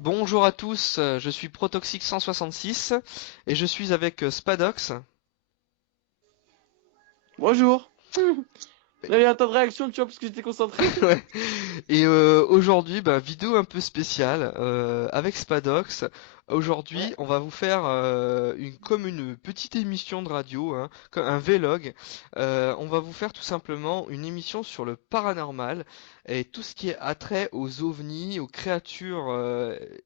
Bonjour à tous, je suis Protoxic 166 et je suis avec Spadox. Bonjour. J'avais un temps de réaction, tu vois, parce que j'étais concentré. Ouais. Et aujourd'hui, vidéo un peu spéciale avec Spadox. Aujourd'hui, Ouais. on va vous faire comme une petite émission de radio, hein, comme un vlog. On va vous faire tout simplement une émission sur le paranormal et tout ce qui est attrait aux ovnis, aux créatures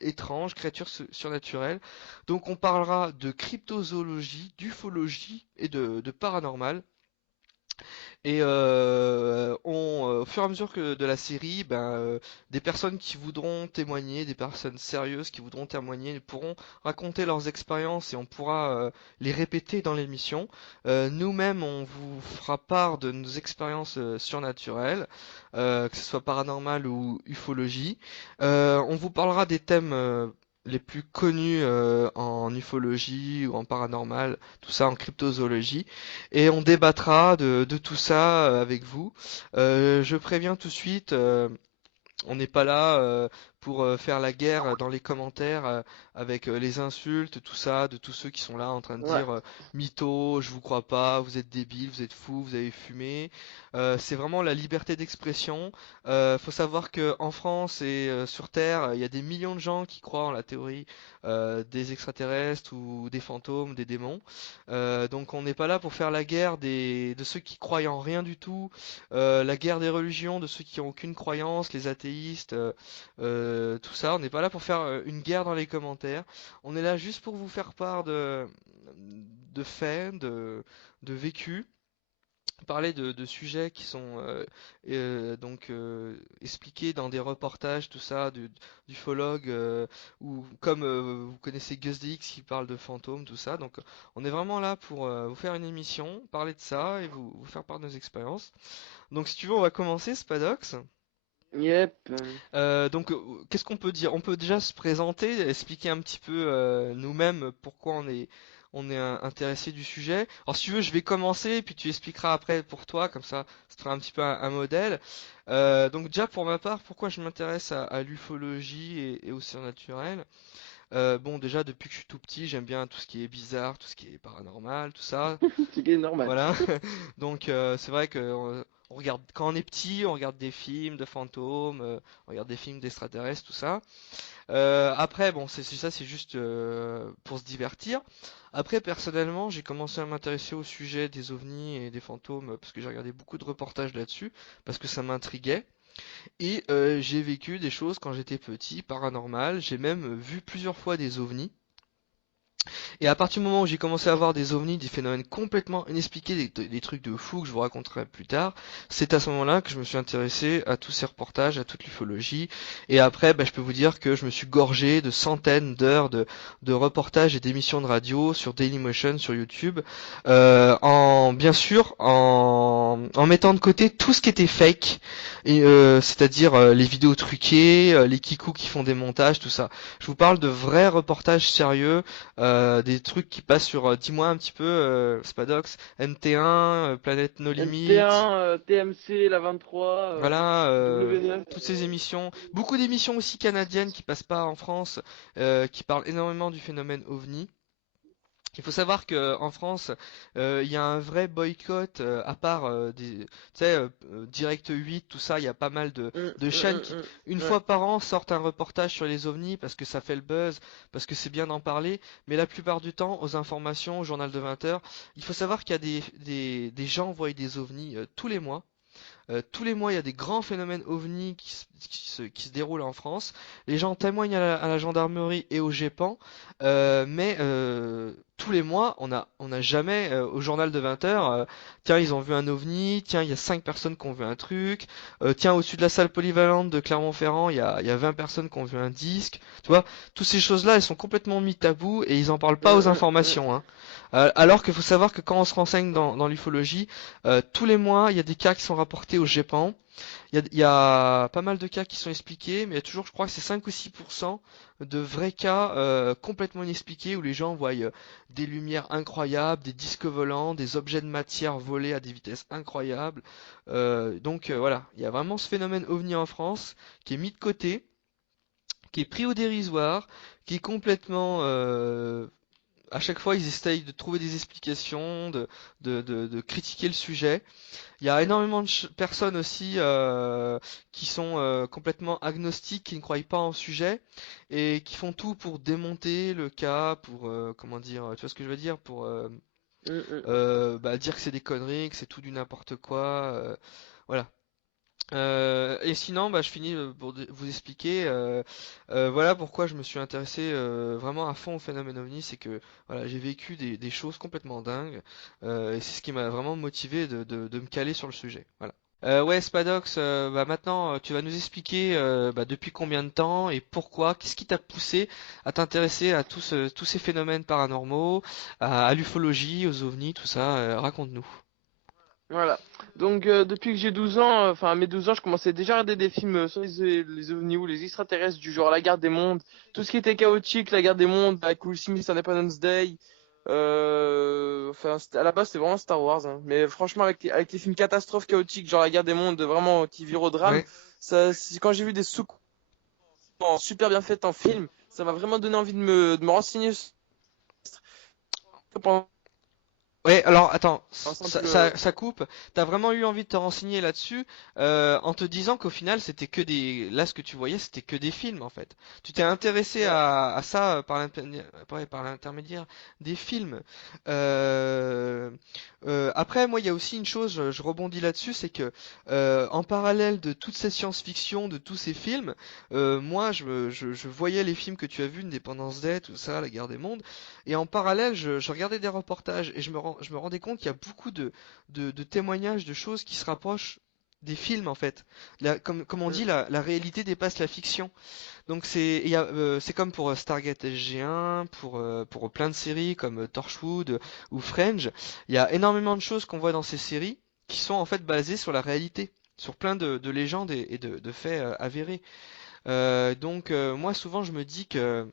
étranges, créatures surnaturelles. Donc on parlera de cryptozoologie, d'ufologie et de paranormal. Et au fur et à mesure de la série, des personnes qui voudront témoigner, des personnes sérieuses qui voudront témoigner, pourront raconter leurs expériences et on pourra les répéter dans l'émission. Nous-mêmes, on vous fera part de nos expériences surnaturelles, que ce soit paranormal ou ufologie. On vous parlera des thèmes les plus connus en ufologie ou en paranormal, tout ça en cryptozoologie et on débattra de tout ça avec vous. Je préviens tout de suite, on n'est pas là pour faire la guerre dans les commentaires avec les insultes, tout ça, de tous ceux qui sont là en train de Ouais. dire mytho, je vous crois pas, vous êtes débile, vous êtes fou, vous avez fumé. C'est vraiment la liberté d'expression. Faut savoir que en France et sur Terre, il y a des millions de gens qui croient en la théorie des extraterrestres ou des fantômes, des démons. Donc on n'est pas là pour faire la guerre de ceux qui croient en rien du tout, la guerre des religions, de ceux qui ont aucune croyance, les athéistes, tout ça. On n'est pas là pour faire une guerre dans les commentaires. On est là juste pour vous faire part de faits, de vécus, parler de sujets qui sont expliqués dans des reportages, tout ça, d'ufologues, ou comme vous connaissez Gus DX qui parle de fantômes, tout ça. Donc on est vraiment là pour vous faire une émission, parler de ça et vous faire part de nos expériences. Donc si tu veux, on va commencer, Spadox. Yep. Qu'est-ce qu'on peut dire? On peut déjà se présenter, expliquer un petit peu nous-mêmes pourquoi on est intéressé du sujet. Alors si tu veux, je vais commencer, puis tu expliqueras après pour toi, comme ça te fera un petit peu un modèle. Donc déjà pour ma part, pourquoi je m'intéresse à l'ufologie et au surnaturel? Bon, déjà depuis que je suis tout petit, j'aime bien tout ce qui est bizarre, tout ce qui est paranormal, tout ça. C'est normal. Voilà. Donc c'est vrai que on regarde quand on est petit, on regarde des films de fantômes, on regarde des films d'extraterrestres, tout ça. Après, bon, c'est juste pour se divertir. Après, personnellement, j'ai commencé à m'intéresser au sujet des ovnis et des fantômes parce que j'ai regardé beaucoup de reportages là-dessus, parce que ça m'intriguait. Et j'ai vécu des choses quand j'étais petit, paranormales. J'ai même vu plusieurs fois des ovnis. Et à partir du moment où j'ai commencé à voir des ovnis, des phénomènes complètement inexpliqués, des trucs de fou que je vous raconterai plus tard, c'est à ce moment-là que je me suis intéressé à tous ces reportages, à toute l'ufologie. Et après, je peux vous dire que je me suis gorgé de centaines d'heures de reportages et d'émissions de radio sur Dailymotion, sur YouTube, bien sûr, en mettant de côté tout ce qui était fake, et c'est-à-dire les vidéos truquées, les kikous qui font des montages, tout ça. Je vous parle de vrais reportages sérieux des trucs qui passent sur, dis-moi un petit peu, Spadox, NT1, Planète No Limit, NT1, TMC, la 23, voilà, W9. toutes ces émissions, beaucoup d'émissions aussi canadiennes qui passent pas en France, qui parlent énormément du phénomène OVNI. Il faut savoir que en France, il y a un vrai boycott à part tu sais, Direct 8, tout ça. Il y a pas mal de chaînes qui, une Ouais. fois par an, sortent un reportage sur les ovnis parce que ça fait le buzz, parce que c'est bien d'en parler. Mais la plupart du temps, aux informations, au journal de 20 heures, il faut savoir qu'il y a des gens voient des ovnis tous les mois. Tous les mois, il y a des grands phénomènes ovnis qui se déroulent en France. Les gens témoignent à la gendarmerie et au GEPAN, mais tous les mois, on n'a jamais au journal de 20 heures, tiens, ils ont vu un ovni, tiens, il y a 5 personnes qui ont vu un truc, tiens, au-dessus de la salle polyvalente de Clermont-Ferrand, il y a 20 personnes qui ont vu un disque. Tu vois, toutes ces choses-là, elles sont complètement mis tabou et ils en parlent pas aux informations, hein. Alors qu'il faut savoir que quand on se renseigne dans l'ufologie, tous les mois, il y a des cas qui sont rapportés au GEPAN. il y a pas mal de cas qui sont expliqués, mais il y a toujours, je crois que c'est 5 ou 6% de vrais cas complètement inexpliqués où les gens voient des lumières incroyables, des disques volants, des objets de matière volés à des vitesses incroyables. Donc voilà, il y a vraiment ce phénomène ovni en France qui est mis de côté, qui est pris au dérisoire, qui est complètement à chaque fois, ils essayent de trouver des explications, de critiquer le sujet. Il y a énormément de personnes aussi qui sont complètement agnostiques, qui ne croient pas en sujet et qui font tout pour démonter le cas, pour comment dire, tu vois ce que je veux dire, pour dire que c'est des conneries, que c'est tout du n'importe quoi. Voilà. Et sinon, je finis pour vous expliquer, voilà pourquoi je me suis intéressé vraiment à fond au phénomène OVNI, c'est que voilà, j'ai vécu des choses complètement dingues, et c'est ce qui m'a vraiment motivé de me caler sur le sujet. Voilà. Ouais, Spadox, maintenant tu vas nous expliquer depuis combien de temps et pourquoi, qu'est-ce qui t'a poussé à t'intéresser à tous ces phénomènes paranormaux, à l'ufologie, aux ovnis, tout ça, raconte-nous. Voilà. Donc, depuis que j'ai 12 ans, enfin, à mes 12 ans, je commençais déjà à regarder des films sur les ovnis ou les extraterrestres, du genre La Guerre des Mondes, tout ce qui était chaotique, La Guerre des Mondes, avec Will Smith, Independence Day. Enfin, à la base, c'était vraiment Star Wars, hein. Mais franchement, avec les films catastrophes chaotiques, genre La Guerre des Mondes, vraiment qui virent au drame, Ouais. quand j'ai vu des soucoupes super bien faites en film, ça m'a vraiment donné envie de me renseigner pendant Ouais, alors attends, ensemble, ça coupe. T'as vraiment eu envie de te renseigner là-dessus en te disant qu'au final c'était que des. Là, ce que tu voyais, c'était que des films en fait. Tu t'es intéressé ouais. à ça par l'intermédiaire des films. Euh, Après, moi, il y a aussi une chose, je rebondis là-dessus, c'est que en parallèle de toute cette science-fiction, de tous ces films, moi, je voyais les films que tu as vus, Independence Day, tout ça, La Guerre des Mondes. Et en parallèle, je regardais des reportages et je me rendais compte qu'il y a beaucoup de témoignages, de choses qui se rapprochent des films en fait. Comme on dit, la réalité dépasse la fiction. Donc c'est comme pour Stargate SG1, pour plein de séries comme Torchwood ou Fringe. Il y a énormément de choses qu'on voit dans ces séries qui sont en fait basées sur la réalité, sur plein de légendes et de faits avérés. Moi souvent je me dis que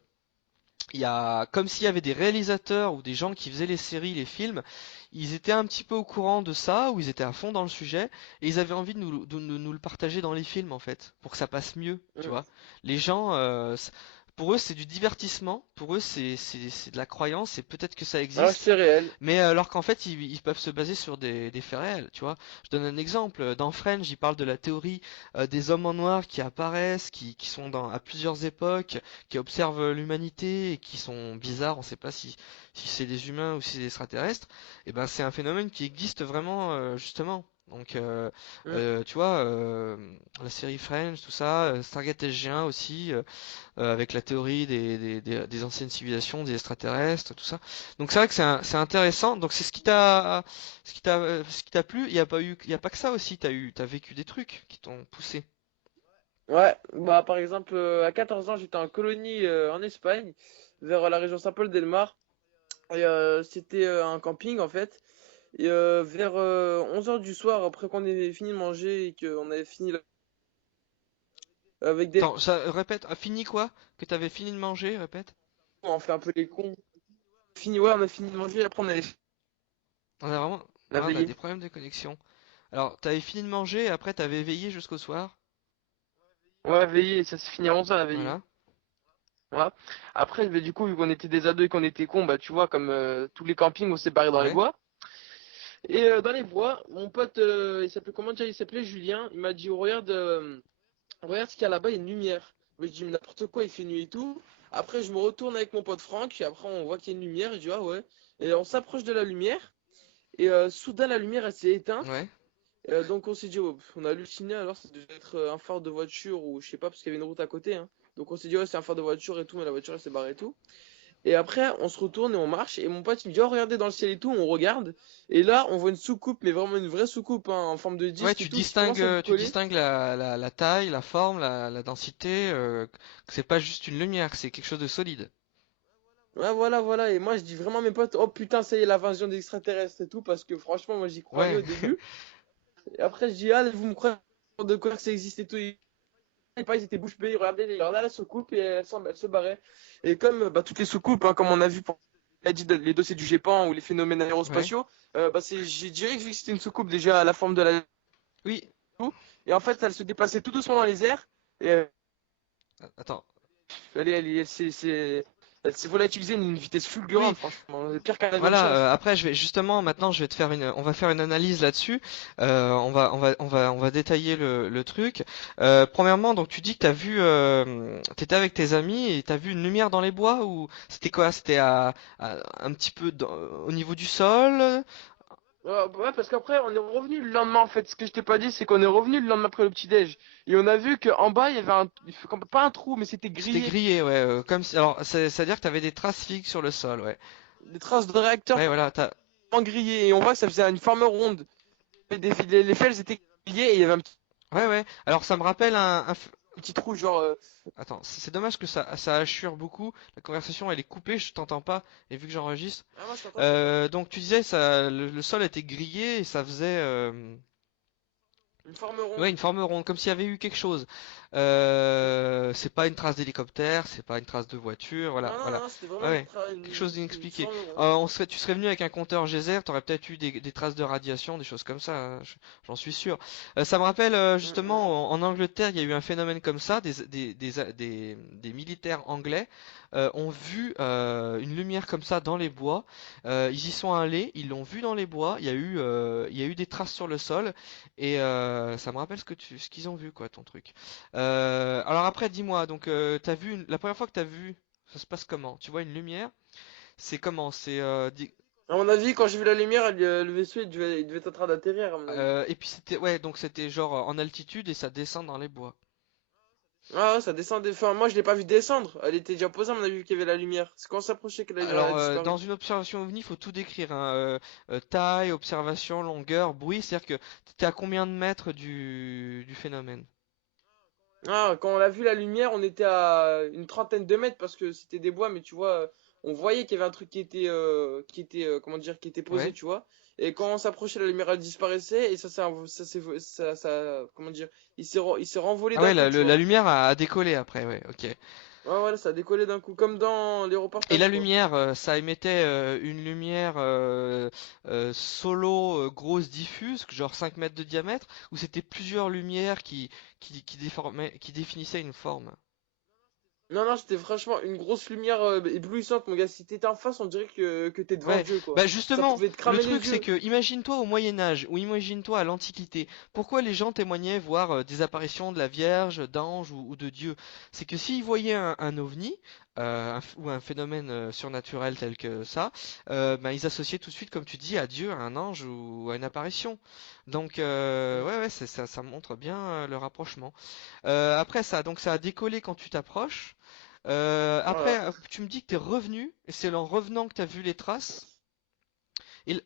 il y a comme s'il y avait des réalisateurs ou des gens qui faisaient les séries, les films, ils étaient un petit peu au courant de ça, ou ils étaient à fond dans le sujet, et ils avaient envie de nous le partager dans les films en fait, pour que ça passe mieux, tu vois. Les gens, pour eux c'est du divertissement, pour eux c'est de la croyance, et peut-être que ça Alors, existe, c'est réel. mais alors qu'en fait ils peuvent se baser sur des faits réels, tu vois. Je donne un exemple, dans Fringe, ils parlent de la théorie des hommes en noir qui apparaissent, qui sont à plusieurs époques, qui observent l'humanité et qui sont bizarres, on ne sait pas si c'est des humains ou si c'est des extraterrestres, et ben c'est un phénomène qui existe vraiment justement. Donc tu vois, la série Fringe, tout ça, Stargate SG1 aussi, avec la théorie des anciennes civilisations, des extraterrestres, tout ça. Donc c'est vrai que c'est intéressant. Donc c'est ce qui t'a plu. Il y a pas que ça aussi. T'as vécu des trucs qui t'ont poussé. Ouais, bah par exemple, à 14 ans, j'étais en colonie en Espagne, vers la région Saint-Paul del Mar. Et c'était un camping en fait. Et vers 11 heures du soir, après qu'on ait fini de manger et qu'on avait fini avec des... Attends, ça répète. Fini quoi? Que t'avais fini de manger, répète. On fait un peu les cons. Fini, ouais, on a fini de manger, après On a vraiment, on a on a veillé. des problèmes de connexion. Alors, t'avais fini de manger, et après t'avais veillé jusqu'au soir. Ouais, veillé, ça s'est fini à 11 heures à veiller. Voilà. Voilà. Après, bah, du coup, vu qu'on était des ados et qu'on était cons, bah tu vois, comme tous les campings, on s'est barré dans les Ouais. bois. Et dans les bois, mon pote, il s'appelait comment déjà? Il s'appelait Julien. Il m'a dit, oh, regarde ce qu'il y a là-bas, il y a une lumière. Mais je dis, mais n'importe quoi, il fait nuit et tout. Après, je me retourne avec mon pote Franck, et après, on voit qu'il y a une lumière, et je dis, ah ouais. Et on s'approche de la lumière, et soudain, la lumière, elle s'est éteinte. Ouais. Donc, on s'est dit, oh, on a halluciné, alors ça devait être un phare de voiture, ou je sais pas, parce qu'il y avait une route à côté, hein. Donc, on s'est dit, ouais, c'est un phare de voiture et tout, mais la voiture, elle s'est barrée et tout. Et après, on se retourne et on marche. Et mon pote, il me dit, oh, regardez dans le ciel et tout. On regarde. Et là, on voit une soucoupe, mais vraiment une vraie soucoupe, hein, en forme de Ouais, disque et tout, qui commence à tu décoller. distingues la taille, la forme, la densité, que c'est pas juste une lumière, que c'est quelque chose de solide. Ouais, voilà, voilà. Et moi, je dis vraiment à mes potes, oh putain, ça y est, l'invasion des extraterrestres et tout. Parce que franchement, moi, j'y croyais Ouais. au début. Et après, je dis, allez, vous me croyez? de quoi que ça existait tout. Ils étaient bouche bée, ils regardaient la soucoupe et elle se barrait. Et comme bah, toutes les soucoupes, hein, comme on a vu pour les dossiers du GEPAN ou les phénomènes Ouais. aérospatiaux, j'ai dirais que vu que c'était une soucoupe déjà à la forme de la Oui. et en fait elle se déplaçait tout doucement dans les airs et Attends. elle s'est volatilisée à une vitesse Oui. fulgurante, franchement, pire qu'un avion de Voilà, chasse. après maintenant je vais te faire on va faire une analyse là-dessus. On va détailler le truc. Premièrement, donc tu dis que t'étais avec tes amis et t'as vu une lumière dans les bois ou c'était quoi? C'était un petit peu au niveau du sol? Ouais, parce qu'après, on est revenu le lendemain, en fait. Ce que je t'ai pas dit, c'est qu'on est revenu le lendemain après le petit-déj. Et on a vu qu'en bas, il y avait pas un trou, mais c'était C'était grillé. grillé, ouais. Comme si, alors, c'est-à-dire que t'avais des traces fixes sur le sol, ouais. Des traces de réacteurs Ouais, voilà. complètement grillées. Et on voit que ça faisait une forme ronde. Les fers, ils étaient grillés et il y avait un Ouais, ouais. Alors ça me rappelle petit trou, genre. Attends, c'est dommage que ça assure beaucoup. La conversation elle est coupée, je t'entends pas. Et vu que j'enregistre, Ah, moi, je t'entends, je t'entends. donc tu disais le sol était grillé et ça faisait Une forme ouais ronde. une forme ronde, comme s'il y avait eu quelque chose. C'est pas une trace d'hélicoptère, c'est pas une trace de voiture, voilà, voilà. Non, c'était Ouais, vraiment ouais. Quelque chose une d'inexpliqué. forme ronde. Tu serais venu avec un compteur geyser, t'aurais peut-être eu des traces de radiation, des choses comme ça, hein, j'en suis sûr. Ça me rappelle Hum, hum. justement en Angleterre, il y a eu un phénomène comme ça, des militaires anglais ont vu une lumière comme ça dans les bois. Ils y sont allés, ils l'ont vu dans les bois. Il y a eu des traces sur le sol et ça me rappelle ce qu'ils ont vu quoi, ton truc. Alors après, dis-moi, donc la première fois que t'as vu, ça se passe comment? Tu vois une lumière? C'est comment? À mon avis, quand j'ai vu la lumière, le vaisseau, il devait être en train d'atterrir, à mon avis. Et puis donc c'était genre en altitude et ça descend dans les bois. Ah, ouais, ça descendait. Enfin, moi, je l'ai pas vu descendre. Elle était déjà posée, on a vu qu'il y avait la lumière. C'est quand on s'approchait que la lumière a Alors disparu. dans une observation OVNI, il faut tout décrire, hein, taille, observation, longueur, bruit. C'est-à-dire que t'es à combien de mètres du phénomène? Ah, quand on a vu la lumière, on était à une trentaine de mètres parce que c'était des bois, mais tu vois, on voyait qu'il y avait un truc comment dire, qui était posé, Ouais. tu vois. Et quand on s'approchait, la lumière elle disparaissait et comment dire, il s'est renvolé Ah d'un ouais, coup, tu la vois. lumière a décollé après, ouais, ok. Ouais, voilà, ça a décollé d'un coup, comme dans les Et la reportages, quoi. lumière, ça émettait une lumière solo, grosse, diffuse, genre 5 mètres de diamètre, ou c'était plusieurs lumières qui définissaient une forme? Non, c'était franchement une grosse lumière éblouissante, mon gars. Si t'étais en face, on dirait que t'es devant Ouais, Dieu, quoi. bah Ça justement, pouvait te le cramer truc les c'est yeux. que imagine-toi au Moyen Âge ou imagine-toi à l'Antiquité. Pourquoi les gens témoignaient voir des apparitions de la Vierge, d'anges ou de Dieu? C'est que s'ils voyaient un ovni ou un phénomène surnaturel tel que ça, ben, ils associaient tout de suite, comme tu dis, à Dieu, à un ange ou à une apparition. Donc Mm. ouais, ouais, ça montre bien le rapprochement. Après ça, donc ça a décollé quand tu t'approches. Voilà. Après, tu me dis que t'es revenu, et c'est en revenant que t'as vu les traces. Et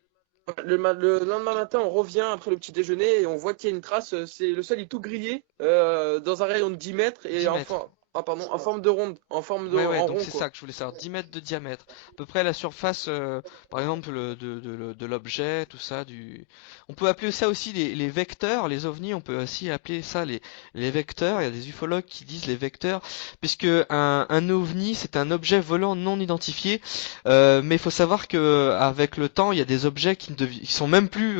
Le lendemain matin, on revient après le petit déjeuner et on voit qu'il y a une trace. C'est le sol est tout grillé dans un rayon de 10 mètres et 10 mètres. en forme de ronde, Ouais, ouais, en donc rond, c'est quoi. ça que je voulais savoir. 10 mètres de diamètre. À peu près la surface, par exemple, de l'objet, tout ça. On peut appeler ça aussi les vecteurs, les ovnis, on peut aussi appeler ça les vecteurs. Il y a des ufologues qui disent les vecteurs, puisque un ovni, c'est un objet volant non identifié. Mais il faut savoir que avec le temps, il y a des objets qui sont même plus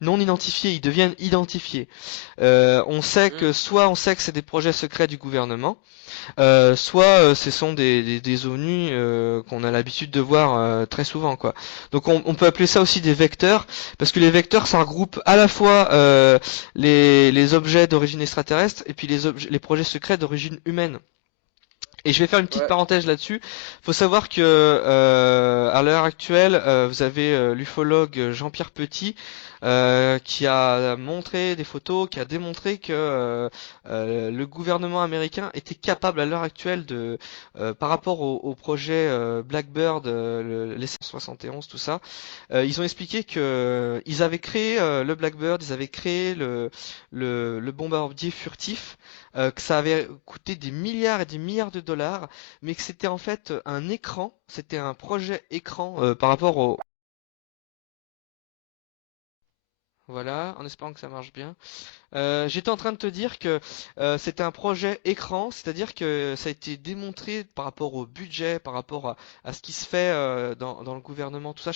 non identifiés, ils deviennent identifiés. On sait Mm. que soit on sait que c'est des projets secrets du gouvernement. Soit ce sont des ovnis qu'on a l'habitude de voir très souvent quoi. Donc on peut appeler ça aussi des vecteurs parce que les vecteurs ça regroupe à la fois les objets d'origine extraterrestre et puis les projets secrets d'origine humaine. Et je vais faire une petite Ouais. parenthèse là-dessus. Faut savoir que à l'heure actuelle, vous avez l'ufologue Jean-Pierre Petit qui a montré des photos, qui a démontré que le gouvernement américain était capable à l'heure actuelle par rapport au projet Blackbird, les 171, tout ça, ils ont expliqué que ils avaient créé le Blackbird, ils avaient créé le bombardier furtif que ça avait coûté des milliards et des milliards de dollars, mais que c'était en fait un écran, c'était un projet écran par rapport au... Voilà, en espérant que ça marche bien. J'étais en train de te dire que c'était un projet écran, c'est-à-dire que ça a été démontré par rapport au budget, par rapport à ce qui se fait dans le gouvernement, tout ça.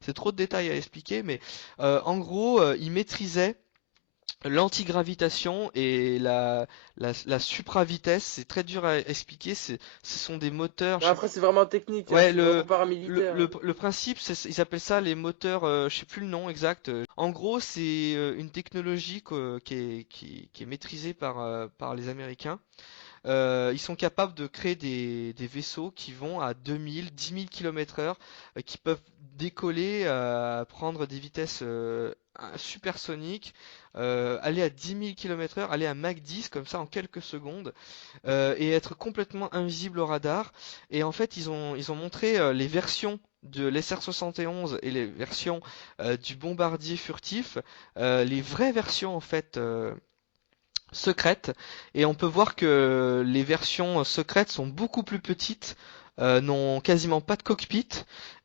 C'est trop de détails à expliquer, mais en gros, ils maîtrisaient l'antigravitation et la supravitesse. C'est très dur à expliquer. Ce sont des moteurs. Mais après, c'est vraiment technique, hein, Ouais, c'est vraiment paramilitaire, hein. le principe, ils appellent ça les moteurs, je sais plus le nom exact. En gros, c'est une technologie qui est maîtrisée par les Américains. Ils sont capables de créer des vaisseaux qui vont à 2000, 10 000 km/h, qui peuvent décoller, prendre des vitesses supersoniques, aller à 10 000 km/h, aller à Mach 10 comme ça en quelques secondes, et être complètement invisible au radar. Et en fait, ils ont montré les versions de l'SR-71 et les versions du bombardier furtif, les vraies versions en fait. Secrètes, et on peut voir que les versions secrètes sont beaucoup plus petites, n'ont quasiment pas de cockpit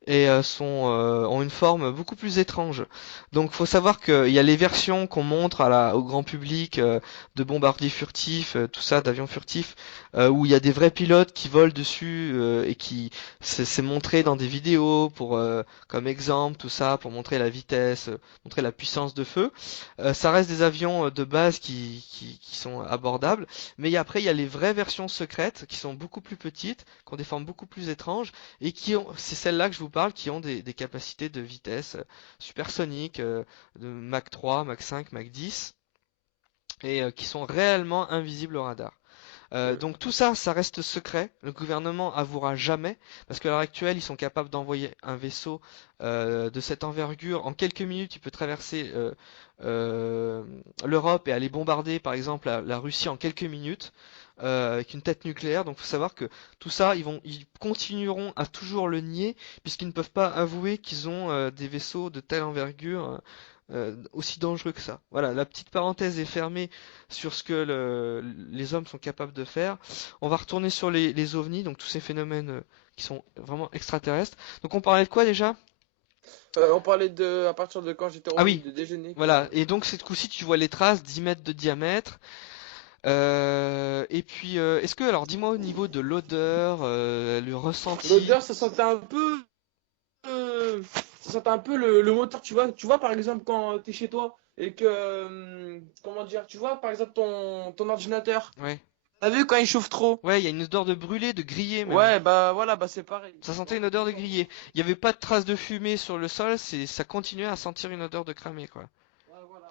et ont une forme beaucoup plus étrange. Donc faut savoir qu'il y a les versions qu'on montre au grand public de bombardiers furtifs, tout ça, d'avions furtifs, où il y a des vrais pilotes qui volent dessus et qui c'est montré dans des vidéos pour comme exemple, tout ça, pour montrer la vitesse, montrer la puissance de feu. Ça reste des avions de base qui sont abordables, mais après il y a les vraies versions secrètes qui sont beaucoup plus petites, qui ont des formes beaucoup plus étranges et c'est celles-là que je vous parle, qui ont des capacités de vitesse supersoniques, de Mach 3, Mach 5, Mach 10, et qui sont réellement invisibles au radar. Ouais. Donc tout ça, ça reste secret. Le gouvernement avouera jamais, parce qu'à l'heure actuelle, ils sont capables d'envoyer un vaisseau de cette envergure. En quelques minutes, il peut traverser euh, l'Europe et aller bombarder, par exemple, la Russie en quelques minutes. Avec une tête nucléaire, donc il faut savoir que tout ça, ils continueront à toujours le nier, puisqu'ils ne peuvent pas avouer qu'ils ont des vaisseaux de telle envergure, aussi dangereux que ça. Voilà, la petite parenthèse est fermée sur ce que les hommes sont capables de faire. On va retourner sur les ovnis, donc tous ces phénomènes qui sont vraiment extraterrestres. Donc on parlait de quoi déjà? On parlait à partir de quand j'étais Ah revenu oui, de déjeuner, voilà. quoi. Et donc cette coup-ci, tu vois les traces, 10 mètres de diamètre. Et puis, est-ce que, alors dis-moi au niveau de l'odeur, le ressenti. L'odeur, euh, ça sentait un peu le moteur, tu vois, par exemple, quand t'es chez toi et que, comment dire, tu vois, par exemple, ton ordinateur, Ouais. t'as vu quand il chauffe trop? Ouais, il y a une odeur de brûlé, de grillé même. Ouais, bah voilà, bah c'est pareil. Ça sentait Dans une le odeur de sens. grillé. Il n'y avait pas de traces de fumée sur le sol, ça continuait à sentir une odeur de cramé, quoi. Ouais, voilà.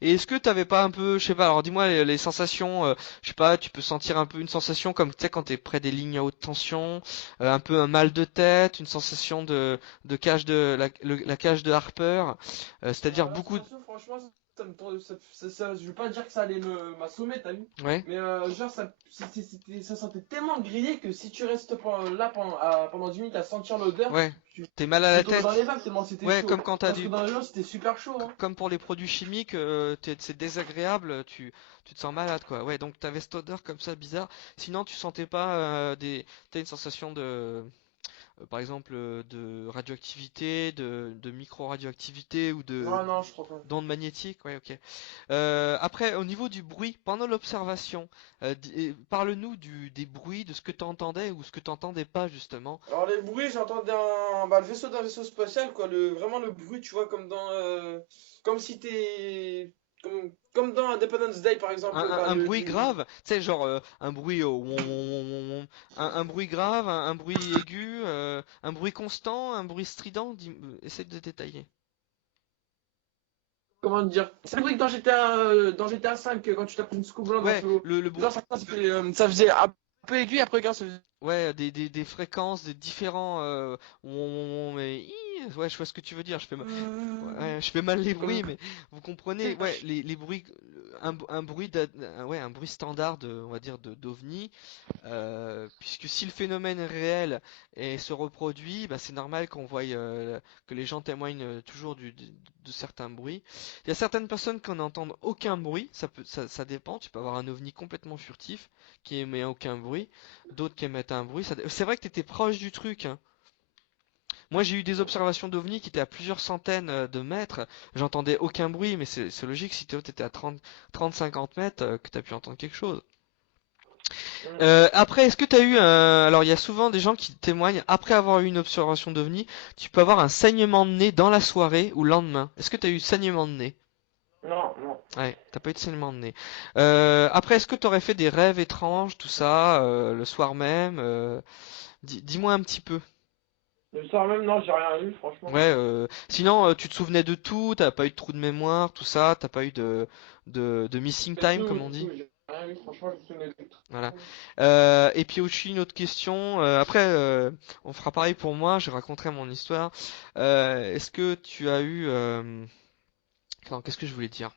Et est-ce que t'avais pas un peu, je sais pas, alors dis-moi les sensations, je sais pas, tu peux sentir un peu une sensation comme, tu sais, quand t'es près des lignes à haute tension, un peu un mal de tête, une sensation de cage la cage de Harper, c'est-à-dire La beaucoup sensation, franchement, ça me tourne, je veux pas dire que ça allait m'assommer, t'as vu? Ouais, Mais genre, ça sentait tellement grillé que si tu restes là pendant 10 minutes à sentir l'odeur, ouais. tu, T'es mal à tu peux la tomber dans les tête. vagues tellement c'était Ouais, chaud. comme quand t'as Parce que du, dans les gens, c'était super chaud, hein. comme pour les produits chimiques, c'est désagréable, tu te sens malade, quoi. Ouais, donc t'avais cette odeur comme ça bizarre. Sinon, tu sentais pas t'as une sensation par exemple, de radioactivité, de micro-radioactivité ou Non, non, je crois pas. d'ondes magnétiques. Ouais, ok. Après, au niveau du bruit, pendant l'observation, parle-nous des bruits, de ce que tu entendais ou ce que tu entendais pas justement. Alors les bruits, j'entendais le vaisseau d'un vaisseau spatial, quoi. Vraiment le bruit, tu vois, comme si t'es, comme dans Independence Day, par exemple. Bah, Un bruit grave, tu sais, genre un bruit un bruit grave, un bruit aigu, un bruit constant, un bruit strident. Essaie de détailler. comment dire? C'est le bruit que dans GTA 5, quand tu tapes une scoop blanc dans Ouais, l'eau. le bruit. Genre, ça faisait un peu aigu, après, quand ça faisait. Ouais, des fréquences, des différents. Mais ouais, je vois ce que tu veux dire. Ouais, je fais mal les bruits, mais vous comprenez. Ouais, les bruits, un bruit, ouais, un bruit standard, on va dire, d'OVNI. Puisque si le phénomène est réel et se reproduit, bah, c'est normal qu'on voie que les gens témoignent toujours de certains bruits. Il y a certaines personnes qui n'entendent aucun bruit. Ça dépend. Tu peux avoir un OVNI complètement furtif qui émet aucun bruit, d'autres qui émettent un bruit. C'est vrai que tu étais proche du truc, hein. Moi, j'ai eu des observations d'ovnis qui étaient à plusieurs centaines de mètres. J'entendais aucun bruit, mais c'est logique si toi t'étais à 30-50 mètres que t'as pu entendre quelque chose. Mm. Après, est-ce que t'as eu un... Alors, il y a souvent des gens qui témoignent, après avoir eu une observation d'ovni, tu peux avoir un saignement de nez dans la soirée ou le lendemain. Est-ce que t'as eu saignement de nez? Non, non. Ouais, t'as pas eu de saignement de nez. Après, est-ce que t'aurais fait des rêves étranges, tout ça, le soir même? Dis-moi un petit peu. Le soir même, non, j'ai rien eu, franchement. Ouais, sinon, tu te souvenais de tout, t'as pas eu de trou de mémoire, tout ça, t'as pas eu de missing time, comme on De tout, dit. j'ai rien eu, franchement, je me souvenais de Voilà. tout. Et puis aussi une autre question. Après, on fera pareil pour moi. Je raconterai mon histoire. Est-ce que tu as eu... attends, qu'est-ce que je voulais dire?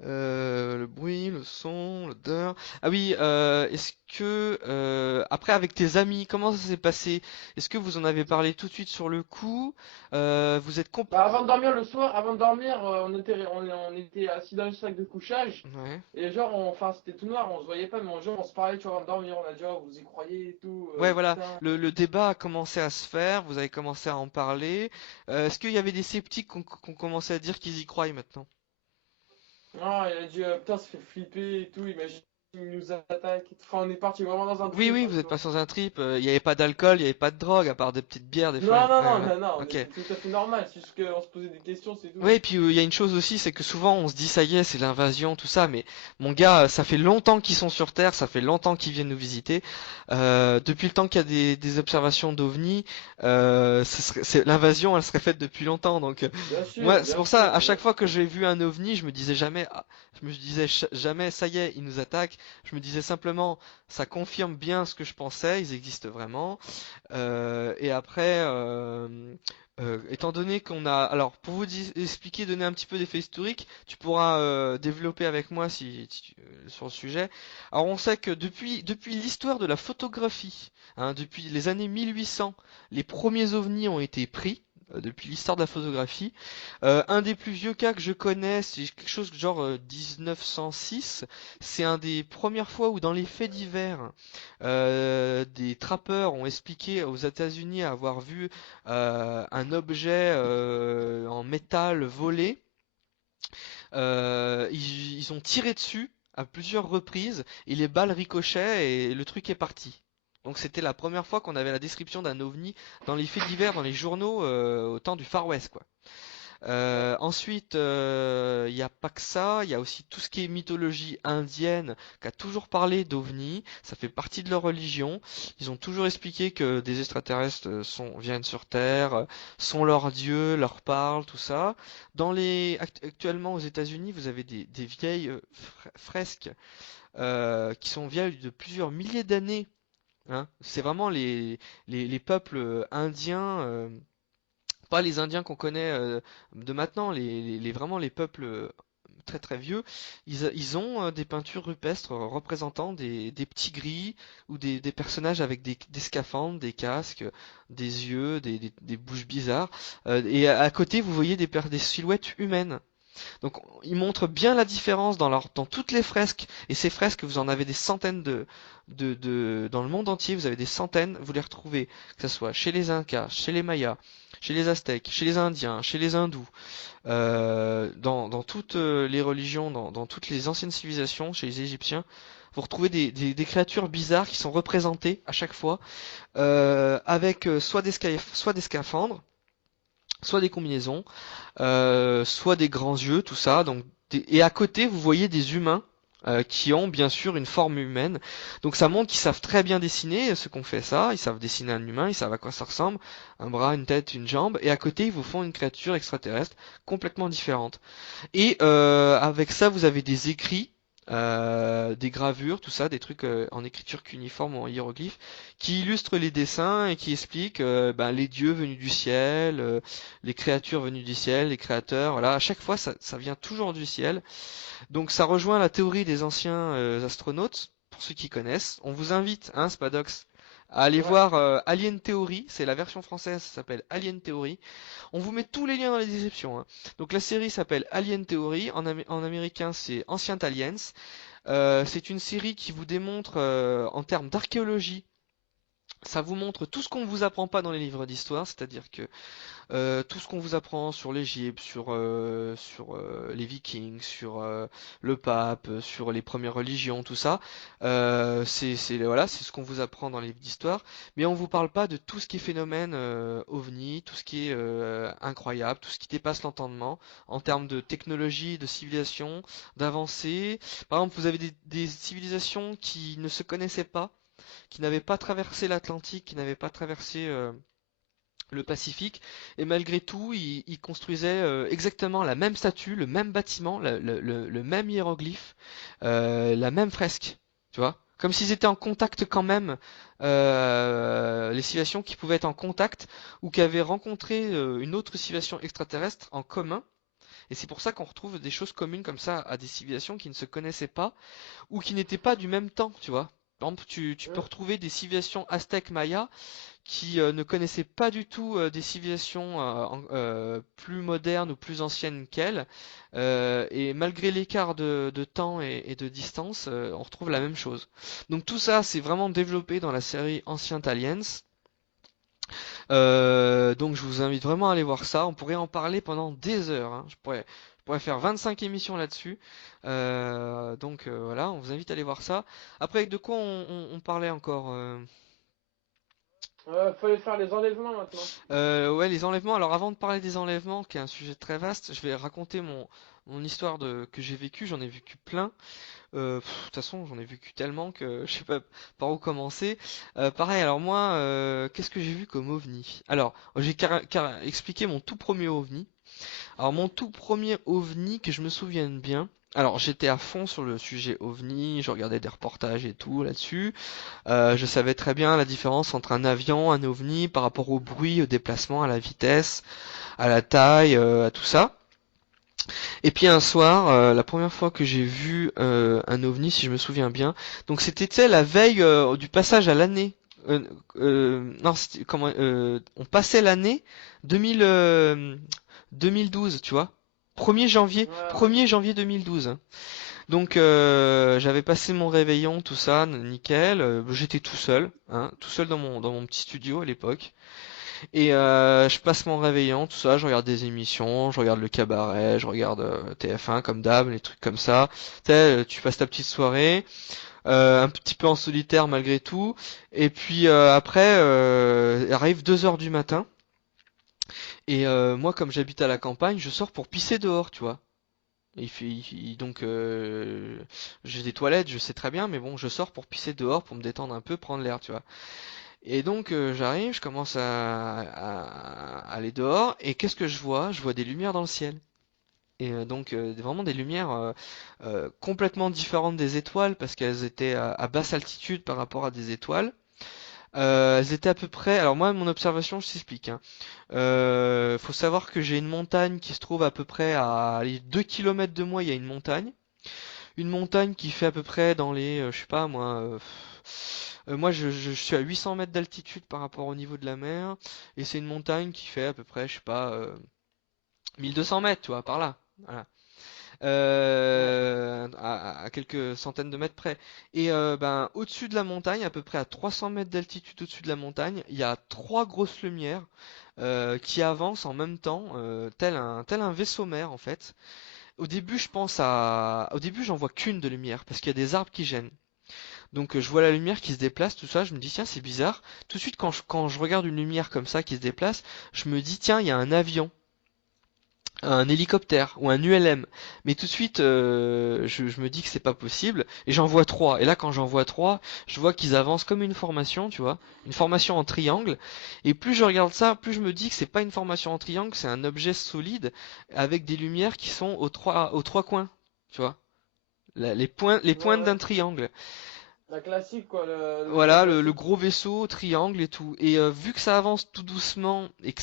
Le bruit, le son, l'odeur. Ah oui, est-ce que après avec tes amis, comment ça s'est passé? Est-ce que vous en avez parlé tout de suite sur le coup? Vous êtes Bah, avant de dormir le soir, avant de dormir, on était assis dans le sac de couchage. ouais. Et genre, enfin, c'était tout noir, on se voyait pas, mais genre, on se parlait, tu vois, avant de dormir, on a dit, oh, vous y croyez et tout, Ouais, voilà, putain. le débat a commencé à se faire, vous avez commencé à en parler. Est-ce qu'il y avait des sceptiques qui ont commencé à dire qu'ils y croient maintenant? Non, il a dit, putain, ça fait flipper et tout, imagine, il nous attaque. Enfin, on est parti vraiment dans un Oui, trip, oui, hein, vous tu êtes pas vois. sans un trip, il n'y avait pas d'alcool, il n'y avait pas de drogue, à part des petites bières des fois. Non, non, Ouais, non, voilà. non, non, on Ok. était tout à fait normal, c'est juste qu'on se posait des questions, c'est tout. Ouais, et puis il y a une chose aussi, c'est que souvent on se dit ça y est, c'est l'invasion, tout ça, mais mon gars, ça fait longtemps qu'ils sont sur Terre, ça fait longtemps qu'ils viennent nous visiter. Depuis le temps qu'il y a des observations d'OVNI, l'invasion, elle serait faite depuis longtemps. Donc moi, c'est Bien pour ça, sûr, à bien chaque fois que sûr. j'ai vu un OVNI, je me disais jamais, je me disais jamais, ça y est, ils nous attaquent. Je me disais simplement, ça confirme bien ce que je pensais, ils existent vraiment. Et après, étant donné qu'on a, alors pour vous expliquer, donner un petit peu d'effet historique, tu pourras développer avec moi sur le sujet. Alors on sait que depuis l'histoire de la photographie, hein, depuis les années 1800, les premiers ovnis ont été pris. Depuis l'histoire de la photographie. Un des plus vieux cas que je connais, c'est quelque chose genre 1906. C'est un des premières fois où dans les faits divers, des trappeurs ont expliqué aux États-Unis avoir vu un objet en métal volé. Ils ont tiré dessus à plusieurs reprises et les balles ricochaient et le truc est parti. Donc c'était la première fois qu'on avait la description d'un ovni dans les faits divers, dans les journaux au temps du Far West, quoi. Ensuite, il n'y a pas que ça, il y a aussi tout ce qui est mythologie indienne qui a toujours parlé d'ovnis, ça fait partie de leur religion. Ils ont toujours expliqué que des extraterrestres viennent sur Terre, sont leurs dieux, leur parlent, tout ça. Actuellement aux États-Unis, vous avez des vieilles fresques qui sont vieilles de plusieurs milliers d'années. Hein. C'est vraiment les peuples indiens. Pas les Indiens qu'on connaît de maintenant, vraiment les peuples très très vieux, ils ont des peintures rupestres représentant des petits gris ou des personnages avec des scaphandres, des casques, des yeux, des bouches bizarres. Et à côté, vous voyez des silhouettes humaines. Donc ils montrent bien la différence dans toutes les fresques. Et ces fresques, vous en avez des centaines dans le monde entier. Vous avez des centaines. Vous les retrouvez, que ce soit chez les Incas, chez les Mayas, chez les Aztèques, chez les Indiens, chez les Hindous, dans toutes les religions, dans toutes les anciennes civilisations, chez les Égyptiens. Vous retrouvez des créatures bizarres qui sont représentées à chaque fois avec soit des scaphandres, soit des combinaisons, soit des grands yeux, tout ça. Donc, et à côté, vous voyez des humains qui ont bien sûr une forme humaine. Donc ça montre qu'ils savent très bien dessiner, ceux qu'on fait ça. Ils savent dessiner un humain, ils savent à quoi ça ressemble, un bras, une tête, une jambe. Et à côté, ils vous font une créature extraterrestre complètement différente. Et avec ça, vous avez des écrits, des gravures, tout ça, des trucs en écriture cuniforme ou en hiéroglyphe, qui illustrent les dessins et qui expliquent ben, les dieux venus du ciel, les créatures venues du ciel, les créateurs. Voilà, à chaque fois, ça vient toujours du ciel. Donc ça rejoint la théorie des anciens astronautes, pour ceux qui connaissent. On vous invite, hein, Spadox, à aller Ouais. voir Alien Theory, c'est la version française, ça s'appelle Alien Theory. On vous met tous les liens dans les descriptions. Hein. Donc la série s'appelle Alien Theory, en américain c'est Ancient Aliens. C'est une série qui vous démontre en termes d'archéologie Ça vous montre tout ce qu'on ne vous apprend pas dans les livres d'histoire, c'est-à-dire que tout ce qu'on vous apprend sur l'Égypte, sur les Vikings, sur le pape, sur les premières religions, tout ça, voilà, c'est ce qu'on vous apprend dans les livres d'histoire. Mais on vous parle pas de tout ce qui est phénomène ovni, tout ce qui est incroyable, tout ce qui dépasse l'entendement en termes de technologie, de civilisation, d'avancée. Par exemple, vous avez des civilisations qui ne se connaissaient pas, qui n'avaient pas traversé l'Atlantique, qui n'avaient pas traversé le Pacifique, et malgré tout, ils construisaient exactement la même statue, le même bâtiment, le même hiéroglyphe, la même fresque, tu vois? Comme s'ils étaient en contact quand même, les civilisations qui pouvaient être en contact ou qui avaient rencontré une autre civilisation extraterrestre en commun. Et c'est pour ça qu'on retrouve des choses communes comme ça à des civilisations qui ne se connaissaient pas ou qui n'étaient pas du même temps, tu vois. Par exemple, tu peux Mm. retrouver des civilisations aztèques mayas qui ne connaissaient pas du tout des civilisations plus modernes ou plus anciennes qu'elles, et malgré l'écart de temps et de distance, on retrouve la même chose. Donc tout ça, c'est vraiment développé dans la série Ancient Aliens. Donc je vous invite vraiment à aller voir ça. On pourrait en parler pendant des heures, hein. Je pourrais faire 25 émissions là-dessus. Voilà, on vous invite à aller voir ça. Après, de quoi on parlait encore Fallait faire les enlèvements maintenant. Ouais, les enlèvements. Alors avant de parler des enlèvements, qui est un sujet très vaste, je vais raconter mon histoire que j'ai vécue. J'en ai vécu plein. De toute façon, j'en ai vécu tellement que je sais pas par où commencer. Pareil, alors moi, qu'est-ce que j'ai vu comme ovni? Alors, j'ai expliqué mon tout premier ovni. Alors mon tout premier ovni que je me souvienne bien. Alors j'étais à fond sur le sujet ovni, je regardais des reportages et tout là-dessus. Je savais très bien la différence entre un avion, un ovni par rapport au bruit, au déplacement, à la vitesse, à la taille, à tout ça. Et puis un soir, la première fois que j'ai vu un ovni, si je me souviens bien, donc c'était tu sais, la veille du passage à l'année. Non, on passait l'année 2000, 2012, tu vois. 1er janvier, Ouais, ouais. 1er janvier 2012. Donc j'avais passé mon réveillon, tout ça, nickel. J'étais tout seul, hein, tout seul dans mon petit studio à l'époque. Et je passe mon réveillon, tout ça, je regarde des émissions, je regarde le cabaret, je regarde TF1 comme d'hab, les trucs comme ça. Tu sais, tu passes ta petite soirée, un petit peu en solitaire malgré tout. Et puis après, arrive 2 heures du matin. Et moi, comme j'habite à la campagne, je sors pour pisser dehors, tu vois. Donc j'ai des toilettes, je sais très bien, mais bon, je sors pour pisser dehors, pour me détendre un peu, prendre l'air, tu vois. Et donc j'arrive, je commence à aller dehors, et qu'est-ce que je vois? Je vois des lumières dans le ciel. Et donc vraiment des lumières complètement différentes des étoiles, parce qu'elles étaient à basse altitude par rapport à des étoiles. Elles étaient à peu près. Alors moi, mon observation, je t'explique, hein. Faut savoir que j'ai une montagne qui se trouve à peu près à allez, 2 km de moi, il y a une montagne. Une montagne qui fait à peu près dans les, je sais pas moi, moi je suis à 800 mètres d'altitude par rapport au niveau de la mer, et c'est une montagne qui fait à peu près, je sais pas, 1200 mètres, tu vois, par là. Voilà. Ouais. À quelques centaines de mètres près. Et ben au-dessus de la montagne, à peu près à 300 mètres d'altitude au-dessus de la montagne, il y a trois grosses lumières qui avancent en même temps, tel un vaisseau mère en fait. Au début, j'en vois qu'une de lumière parce qu'il y a des arbres qui gênent. Donc je vois la lumière qui se déplace, tout ça, je me dis tiens c'est bizarre. Tout de suite quand je regarde une lumière comme ça qui se déplace, je me dis tiens il y a un avion, un hélicoptère ou un ULM. Mais tout de suite je me dis que c'est pas possible et j'en vois trois. Et là quand j'en vois trois, je vois qu'ils avancent comme une formation, tu vois, une formation en triangle. Et plus je regarde ça, plus je me dis que c'est pas une formation en triangle, c'est un objet solide avec des lumières qui sont aux trois coins, tu vois. Les Ouais, pointes ouais. d'un triangle. La classique, quoi, le vaisseau Voilà, le classique. gros vaisseau, triangle et tout. Et vu que ça avance tout doucement et que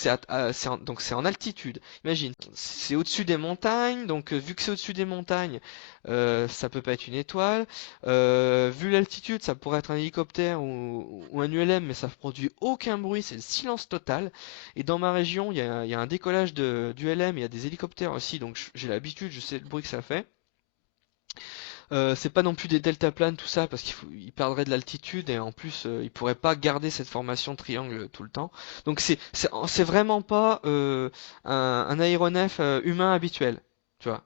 donc c'est en altitude. Imagine, c'est au-dessus des montagnes, donc vu que c'est au-dessus des montagnes, ça peut pas être une étoile. Vu l'altitude, ça pourrait être un hélicoptère ou un ULM, mais ça produit aucun bruit, c'est le silence total. Et dans ma région, il y a un décollage d'ULM, il y a des hélicoptères aussi, donc j'ai l'habitude, je sais le bruit que ça fait. C'est pas non plus des deltaplanes, tout ça, parce il perdrait de l'altitude et en plus, il pourrait pas garder cette formation triangle tout le temps. Donc c'est vraiment pas un aéronef humain habituel, tu vois.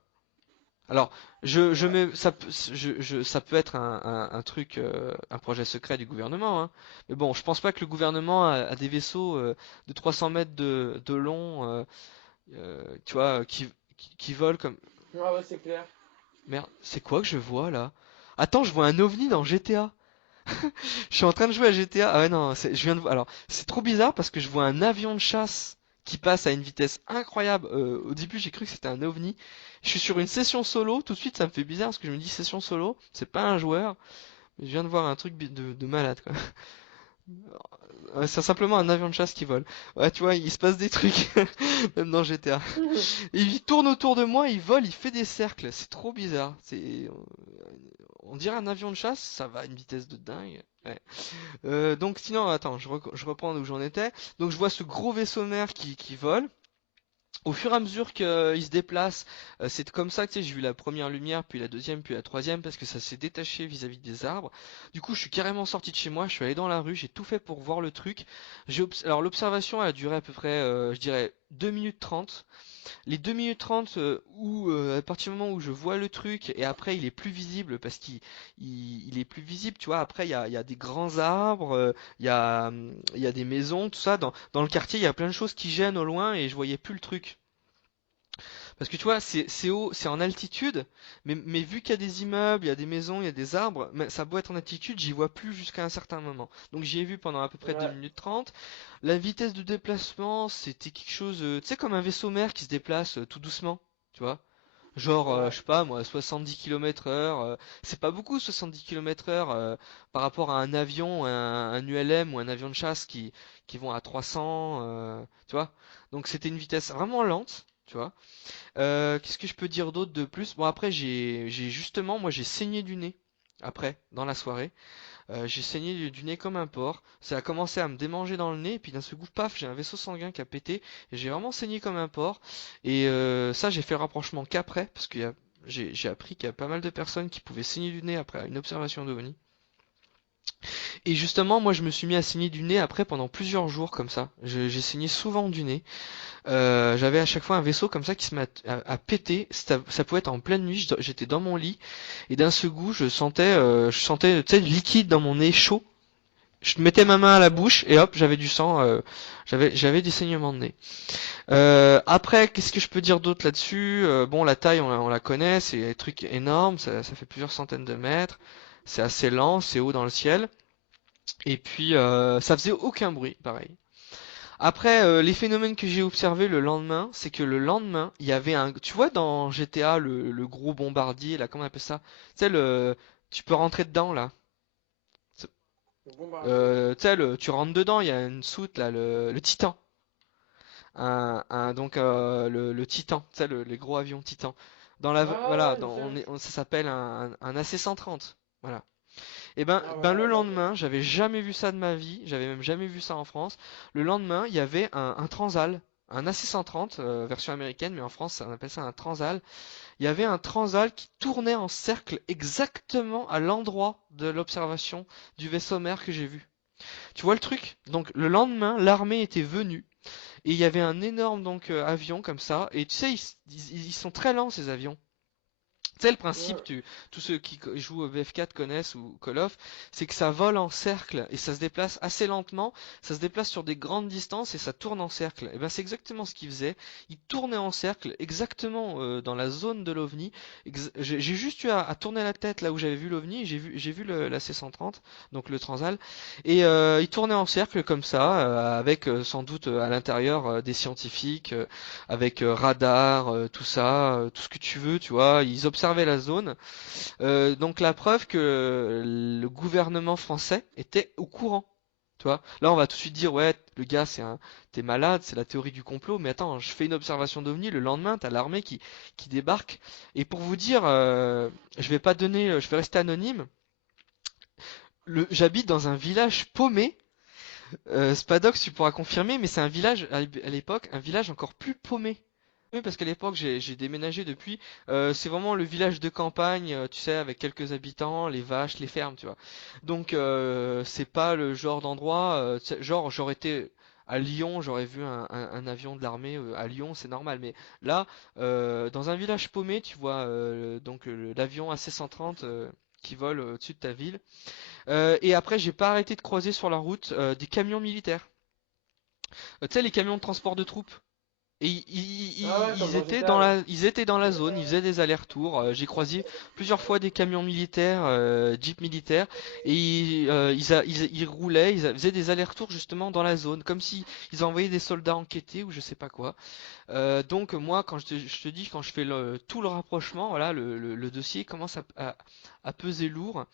Alors, je Ouais. mets, ça peut être un truc, un projet secret du gouvernement, hein. Mais bon, je pense pas que le gouvernement a des vaisseaux de 300 mètres de long, tu vois, qui volent comme. Ah ouais, c'est clair. Merde, c'est quoi que je vois là? Attends, je vois un ovni dans GTA. Je suis en train de jouer à GTA. Ah ouais, non, je viens de voir. Alors, c'est trop bizarre parce que je vois un avion de chasse qui passe à une vitesse incroyable. Au début, j'ai cru que c'était un ovni. Je suis sur une session solo. Tout de suite, ça me fait bizarre parce que je me dis session solo, c'est pas un joueur. Mais je viens de voir un truc de malade, quoi. Ouais, c'est simplement un avion de chasse qui vole. Ouais, tu vois, il se passe des trucs, même dans GTA. Et il tourne autour de moi, il vole, il fait des cercles. C'est trop bizarre. On dirait un avion de chasse, ça va à une vitesse de dingue. Ouais. Donc sinon, attends, je reprends d'où j'en étais. Donc je vois ce gros vaisseau mère qui vole. Au fur et à mesure qu'il se déplace, c'est comme ça que tu sais, j'ai vu la première lumière, puis la deuxième, puis la troisième, parce que ça s'est détaché vis-à-vis des arbres. Du coup, je suis carrément sorti de chez moi, je suis allé dans la rue, j'ai tout fait pour voir le truc. Alors l'observation, elle a duré à peu près, je dirais, 2 minutes 30. Les 2 minutes 30 où à partir du moment où je vois le truc et après il est plus visible parce qu'il est plus visible, tu vois, après il y a des grands arbres, il y a des maisons, tout ça, dans le quartier il y a plein de choses qui gênent au loin et je voyais plus le truc. Parce que tu vois, c'est haut, c'est en altitude, mais vu qu'il y a des immeubles, il y a des maisons, il y a des arbres, mais ça a beau être en altitude, j'y vois plus jusqu'à un certain moment. Donc j'y ai vu pendant à peu près 2 Ouais. minutes 30. La vitesse de déplacement, c'était quelque chose, tu sais, comme un vaisseau mère qui se déplace tout doucement, tu vois. Genre, Ouais. je sais pas moi, 70 km heure, c'est pas beaucoup 70 km heure par rapport à un avion, un ULM ou un avion de chasse qui vont à 300, tu vois. Donc c'était une vitesse vraiment lente, tu vois. Qu'est-ce que je peux dire d'autre de plus? Bon après j'ai justement moi j'ai saigné du nez après dans la soirée. J'ai saigné du nez comme un porc. Ça a commencé à me démanger dans le nez et puis d'un seul coup paf j'ai un vaisseau sanguin qui a pété et j'ai vraiment saigné comme un porc. Et ça j'ai fait le rapprochement qu'après parce que j'ai appris qu'il y a pas mal de personnes qui pouvaient saigner du nez après une observation d'OVNI. Et justement moi je me suis mis à saigner du nez après pendant plusieurs jours comme ça. J'ai saigné souvent du nez. J'avais à chaque fois un vaisseau comme ça qui se met à péter. Ça pouvait être en pleine nuit. J'étais dans mon lit et d'un seul coup, je sentais, tu sais, du liquide dans mon nez chaud. Je mettais ma main à la bouche et hop, j'avais du sang. J'avais des saignements de nez. Après, qu'est-ce que je peux dire d'autre là-dessus? Bon, la taille, on la connaît. C'est des trucs énormes. Ça fait plusieurs centaines de mètres. C'est assez lent. C'est haut dans le ciel. Et puis, ça faisait aucun bruit, pareil. Après, les phénomènes que j'ai observés le lendemain, c'est que le lendemain, il y avait tu vois dans GTA le gros bombardier là, comment on appelle ça? Tu sais tu peux rentrer dedans là. C'est- Le bombardier. Tu sais tu rentres dedans, il y a une soute là, le Titan. Donc le Titan, tu sais les gros avions Titan. Ah Voilà, ouais, je sais. ça s'appelle un AC-130. Voilà. Et Ah ben voilà, le ouais, bah, ok. lendemain, j'avais jamais vu ça de ma vie, j'avais même jamais vu ça en France. Le lendemain, il y avait un Transal, un AC-130 version américaine, mais en France, on appelle ça un Transal. Il y avait un Transal qui tournait en cercle exactement à l'endroit de l'observation du vaisseau mère que j'ai vu. Tu vois le truc? Donc le lendemain, l'armée était venue et il y avait un énorme donc avion comme ça. Et tu sais, ils sont très lents ces avions. Tu sais, le principe, Ouais. tous ceux qui jouent au VF4 connaissent ou Call of, c'est que ça vole en cercle et ça se déplace assez lentement, ça se déplace sur des grandes distances et ça tourne en cercle. Et ben c'est exactement ce qu'il faisait. Il tournait en cercle exactement dans la zone de l'OVNI. J'ai juste eu à tourner la tête là où j'avais vu l'OVNI, j'ai vu la C-130, donc le Transal, et il tournait en cercle comme ça, avec sans doute à l'intérieur des scientifiques avec radar, tout ça, tout ce que tu veux, tu vois. Ils observaient la zone. Donc la preuve que le gouvernement français était au courant. Tu vois. Là, on va tout de suite dire, ouais, le gars, t'es malade, c'est la théorie du complot. Mais attends, je fais une observation d'OVNI, le lendemain, t'as l'armée qui débarque. Et pour vous dire, je vais rester anonyme. J'habite dans un village paumé. Spadox, tu pourras confirmer, mais c'est un village à l'époque, un village encore plus paumé. Oui, parce qu'à l'époque, j'ai déménagé depuis. C'est vraiment le village de campagne, tu sais, avec quelques habitants, les vaches, les fermes, tu vois. Donc, c'est pas le genre d'endroit, tu sais, genre, j'aurais été à Lyon, j'aurais vu un avion de l'armée à Lyon, c'est normal. Mais là, dans un village paumé, tu vois donc l'avion AC-130 qui vole au-dessus de ta ville. Et après, j'ai pas arrêté de croiser sur la route des camions militaires. Tu sais, les camions de transport de troupes. Et Ah ouais, comme ils dans étaient GTA, ouais. ils étaient dans la zone, ils faisaient des allers-retours. J'ai croisé plusieurs fois des camions militaires, jeeps militaires, et ils roulaient, faisaient des allers-retours justement dans la zone, comme si ils envoyaient des soldats enquêter ou je sais pas quoi. Donc moi, quand je te dis, quand je fais tout le rapprochement, voilà, le dossier commence à peser lourd.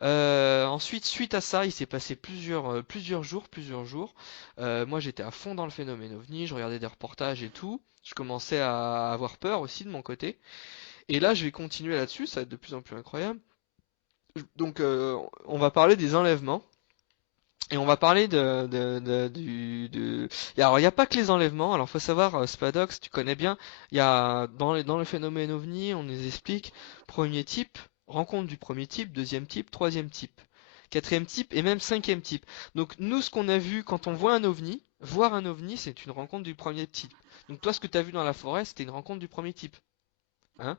Ensuite, suite à ça, il s'est passé plusieurs jours. Moi, j'étais à fond dans le phénomène OVNI, je regardais des reportages et tout. Je commençais à avoir peur aussi de mon côté. Et là, je vais continuer là-dessus, ça va être de plus en plus incroyable. Donc, on va parler des enlèvements. Et on va parler Alors, il n'y a pas que les enlèvements. Alors, faut savoir, Spadox, tu connais bien. Il y a dans le phénomène OVNI, on nous explique premier type, rencontre du premier type, deuxième type, troisième type, quatrième type et même cinquième type. Donc, nous, ce qu'on a vu quand on voit un OVNI, voir un OVNI, c'est une rencontre du premier type. Donc, toi, ce que tu as vu dans la forêt, c'était une rencontre du premier type. Hein?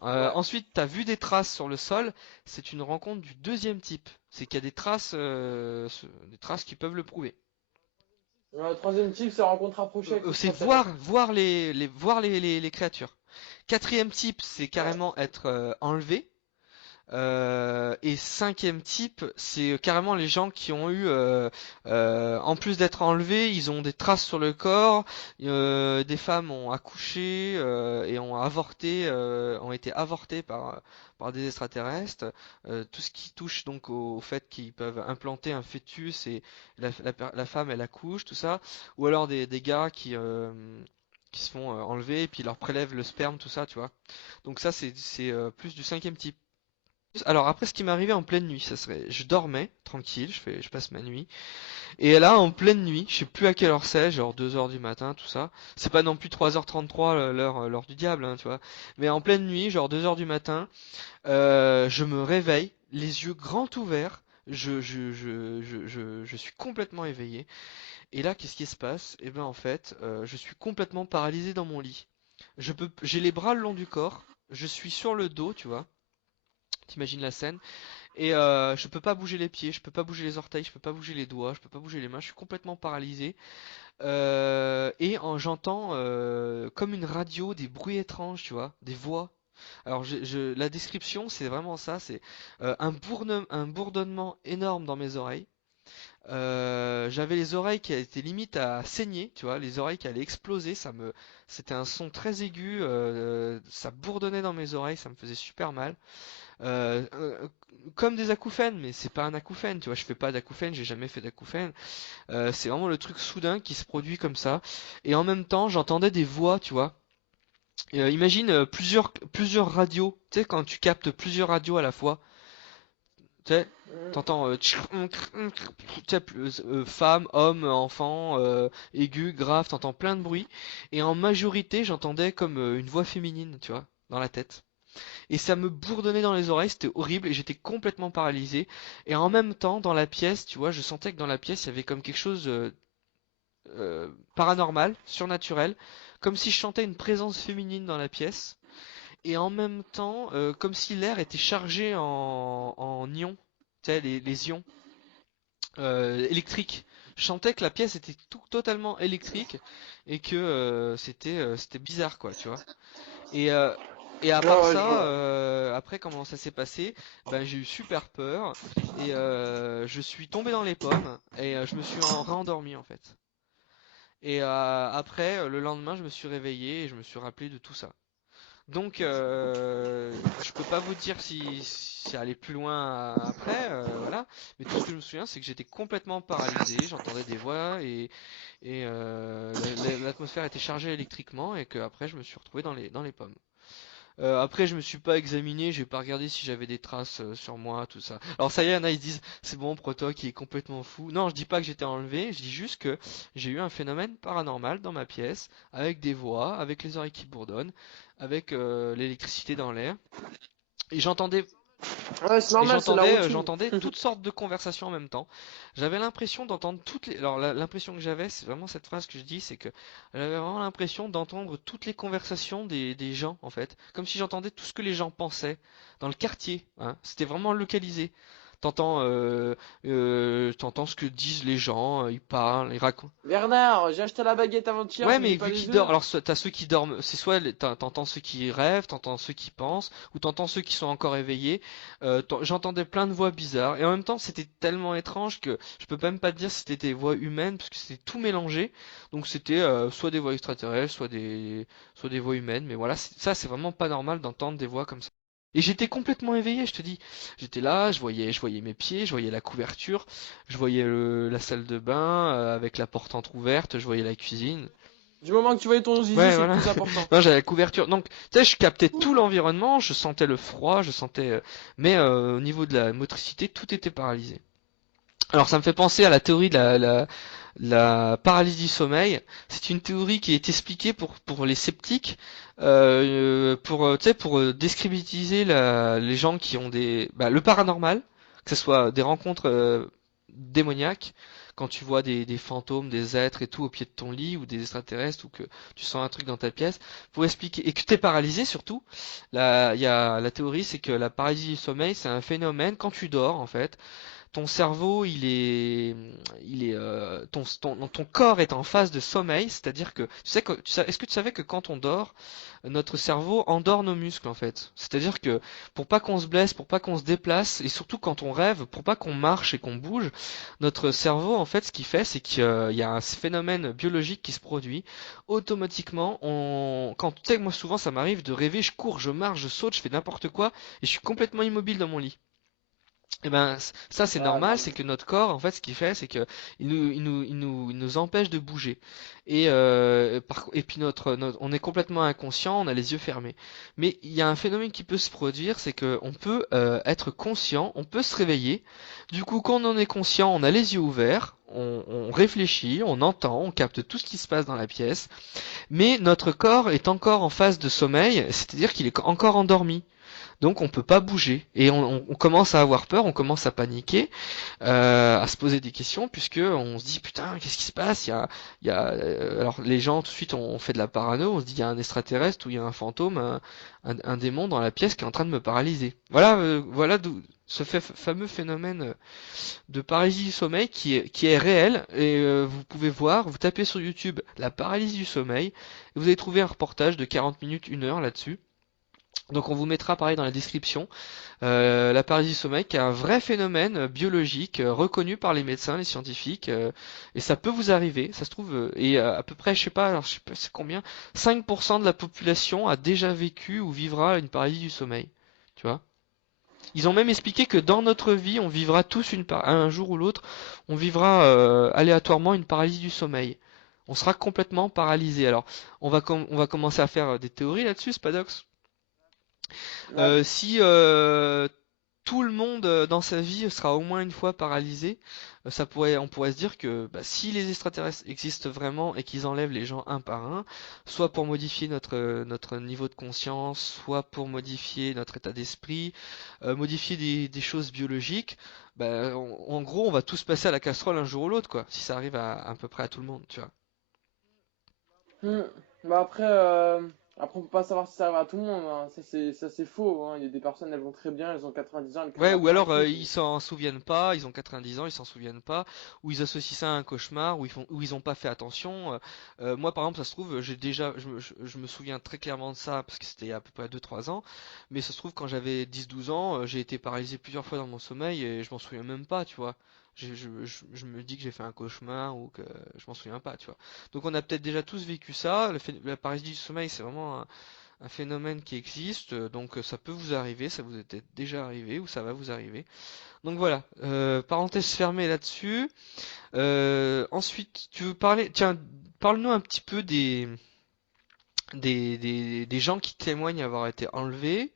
Ouais. Ensuite, tu as vu des traces sur le sol, c'est une rencontre du deuxième type. C'est qu'il y a des traces qui peuvent le prouver. Le troisième type, c'est rencontre rapprochée avec C'est l'extraterrestre. voir les créatures. Quatrième type, c'est Ouais. carrément être enlevé. Et cinquième type, c'est carrément les gens qui ont eu, en plus d'être enlevés, ils ont des traces sur le corps. Des femmes ont accouché et ont été avortées par des extraterrestres. Tout ce qui touche donc au fait qu'ils peuvent implanter un fœtus et la femme elle accouche, tout ça. Ou alors des gars qui se font enlever et puis ils leur prélèvent le sperme, tout ça, tu vois. Donc ça c'est plus du cinquième type. Alors après, ce qui m'est arrivé en pleine nuit, ça serait, je dormais tranquille, je passe ma nuit, et là en pleine nuit, je sais plus à quelle heure c'est, genre 2 heures du matin, tout ça. C'est pas non plus 3h33 l'heure du diable, hein, tu vois. Mais en pleine nuit, genre 2 heures du matin, je me réveille, les yeux grands ouverts, je suis complètement éveillé. Et là, qu'est-ce qui se passe? Eh ben en fait, je suis complètement paralysé dans mon lit. J'ai les bras le long du corps, je suis sur le dos, tu vois. T'imagines la scène? Et je peux pas bouger les pieds, je peux pas bouger les orteils, je peux pas bouger les doigts, je peux pas bouger les mains, je suis complètement paralysé. J'entends comme une radio des bruits étranges, tu vois, des voix. Alors la description, c'est vraiment ça, c'est un bourdonnement énorme dans mes oreilles. J'avais les oreilles qui étaient limite à saigner, tu vois, les oreilles qui allaient exploser. C'était un son très aigu, ça bourdonnait dans mes oreilles, ça me faisait super mal. Euh, euh, Comme des acouphènes, mais c'est pas un acouphène, tu vois, je fais pas d'acouphène, j'ai jamais fait d'acouphène. C'est vraiment le truc soudain qui se produit comme ça. Et en même temps, j'entendais des voix, tu vois. Imagine plusieurs radios, tu sais, quand tu captes plusieurs radios à la fois, tu sais, t'entends femme, homme, enfant, aigu, grave, t'entends plein de bruits. Et en majorité, j'entendais comme une voix féminine, tu vois, dans la tête. Et ça me bourdonnait dans les oreilles, c'était horrible et j'étais complètement paralysé. Et en même temps, dans la pièce, tu vois, je sentais que dans la pièce, il y avait comme quelque chose paranormal, surnaturel, comme si je sentais une présence féminine dans la pièce. Et en même temps, comme si l'air était chargé en ions, tu sais, les ions électriques. Je sentais que la pièce était totalement électrique et que c'était bizarre, quoi, tu vois. Et, euh, et à Ouais, part ouais, je ça, vois. après comment ça s'est passé, ben j'ai eu super peur et je suis tombé dans les pommes et je me suis réendormi en fait. Et après, le lendemain, je me suis réveillé et je me suis rappelé de tout ça. Donc, je peux pas vous dire si c'est allé plus loin après, voilà. Mais tout ce que je me souviens, c'est que j'étais complètement paralysé, j'entendais des voix et l'atmosphère était chargée électriquement et que après, je me suis retrouvé dans les pommes. Après, je me suis pas examiné, j'ai pas regardé si j'avais des traces sur moi, tout ça. Alors ça y est, il y en a, ils se disent, c'est bon, Proto qui est complètement fou. Non, je dis pas que j'étais enlevé, je dis juste que j'ai eu un phénomène paranormal dans ma pièce, avec des voix, avec les oreilles qui bourdonnent, avec l'électricité dans l'air. Et j'entendais Ouais, c'est et normal, c'est la j'entendais, routine. j'entendais toutes sortes de conversations en même temps. J'avais l'impression d'entendre toutes les. Alors l'impression que j'avais, c'est vraiment cette phrase que je dis, c'est que j'avais vraiment l'impression d'entendre toutes les conversations des gens en fait, comme si j'entendais tout ce que les gens pensaient dans le quartier. Hein. C'était vraiment localisé. T'entends ce que disent les gens, ils parlent, ils racontent. Bernard, j'ai acheté la baguette avant-hier, Ouais, tu me mais dis pas vu qu'ils les dorment, œufs? alors t'as ceux qui dorment, c'est soit t'entends ceux qui rêvent, t'entends ceux qui pensent, ou t'entends ceux qui sont encore éveillés. J'entendais plein de voix bizarres, et en même temps c'était tellement étrange que je peux même pas te dire si c'était des voix humaines, parce que c'était tout mélangé. Donc c'était soit des voix extraterrestres, soit des voix humaines, mais voilà, ça c'est vraiment pas normal d'entendre des voix comme ça. Et j'étais complètement éveillé, je te dis. J'étais là, je voyais mes pieds, je voyais la couverture, je voyais la salle de bain avec la porte entrouverte, je voyais la cuisine. Du moment que tu voyais ton zizi, Ouais, c'est le voilà. plus important. Non, j'avais la couverture. Donc, tu sais, je captais tout l'environnement, je sentais le froid, je sentais. Mais au niveau de la motricité, tout était paralysé. Alors, ça me fait penser à la théorie de la paralysie du sommeil. C'est une théorie qui est expliquée pour les sceptiques, tu sais, pour décrédibiliser les gens qui ont le paranormal, que ce soit des rencontres démoniaques, quand tu vois des fantômes, des êtres et tout au pied de ton lit, ou des extraterrestres, ou que tu sens un truc dans ta pièce, pour expliquer, et que tu es paralysé surtout. Il y a la théorie, c'est que la paralysie du sommeil, c'est un phénomène quand tu dors, en fait ton cerveau, ton corps est en phase de sommeil, c'est-à-dire que, est-ce que tu savais que quand on dort, notre cerveau endort nos muscles en fait. C'est-à-dire que pour pas qu'on se blesse, pour pas qu'on se déplace, et surtout quand on rêve, pour pas qu'on marche et qu'on bouge, notre cerveau en fait, ce qu'il fait, c'est qu'il y a un phénomène biologique qui se produit automatiquement. Quand tu sais, moi souvent ça m'arrive de rêver, je cours, je marche, je saute, je fais n'importe quoi, et je suis complètement immobile dans mon lit. Eh ben, ça c'est Ah, normal, non. c'est que notre corps, en fait, ce qu'il fait, c'est que il nous empêche de bouger. Et puis on est complètement inconscient, on a les yeux fermés. Mais il y a un phénomène qui peut se produire, c'est que on peut être conscient, on peut se réveiller. Du coup, quand on en est conscient, on a les yeux ouverts, on réfléchit, on entend, on capte tout ce qui se passe dans la pièce. Mais notre corps est encore en phase de sommeil, c'est-à-dire qu'il est encore endormi. Donc on peut pas bouger et on commence à avoir peur, on commence à paniquer, à se poser des questions puisque on se dit putain qu'est-ce qui se passe? Alors les gens tout de suite on fait de la parano, on se dit il y a un extraterrestre ou il y a un fantôme, un démon dans la pièce qui est en train de me paralyser. Voilà d'où ce fameux phénomène de paralysie du sommeil qui est réel et vous pouvez voir, vous tapez sur YouTube la paralysie du sommeil et vous allez trouver un reportage de 40 minutes, 1 heure là-dessus. Donc on vous mettra pareil dans la description la paralysie du sommeil qui est un vrai phénomène biologique reconnu par les médecins, les scientifiques et ça peut vous arriver, ça se trouve et à peu près je sais pas alors je sais pas c'est combien 5% de la population a déjà vécu ou vivra une paralysie du sommeil. Tu vois? Ils ont même expliqué que dans notre vie, on vivra tous un jour ou l'autre, on vivra aléatoirement une paralysie du sommeil. On sera complètement paralysé. Alors, on va commencer à faire des théories là-dessus, Spadox. Ouais. Si tout le monde dans sa vie sera au moins une fois paralysé, on pourrait se dire que bah, si les extraterrestres existent vraiment et qu'ils enlèvent les gens un par un, soit pour modifier notre niveau de conscience, soit pour modifier notre état d'esprit, modifier des choses biologiques, bah, en gros on va tous passer à la casserole un jour ou l'autre, quoi, si ça arrive à peu près à tout le monde, tu vois. Hmm. Bah après on peut pas savoir si ça arrive à tout le monde, hein. Ça c'est faux, hein. Il y a des personnes, elles vont très bien, elles ont 90 ans, elles Ouais, crèvent ou après un alors truc. ils s'en souviennent pas, ils ont 90 ans, ils s'en souviennent pas, ou ils associent ça à un cauchemar, ou ils ont pas fait attention. Moi, par exemple, ça se trouve, je me souviens très clairement de ça parce que c'était à peu près 2 3 ans, mais ça se trouve quand j'avais 10 12 ans, j'ai été paralysé plusieurs fois dans mon sommeil et je m'en souviens même pas, tu vois. Je me dis que j'ai fait un cauchemar ou que je m'en souviens pas, tu vois. Donc on a peut-être déjà tous vécu ça. La paralysie du sommeil, c'est vraiment un phénomène qui existe, donc ça peut vous arriver, ça vous est peut-être déjà arrivé ou ça va vous arriver. Donc voilà, parenthèse fermée là-dessus. Ensuite, tu veux parler, tiens, parle-nous un petit peu des gens qui témoignent avoir été enlevés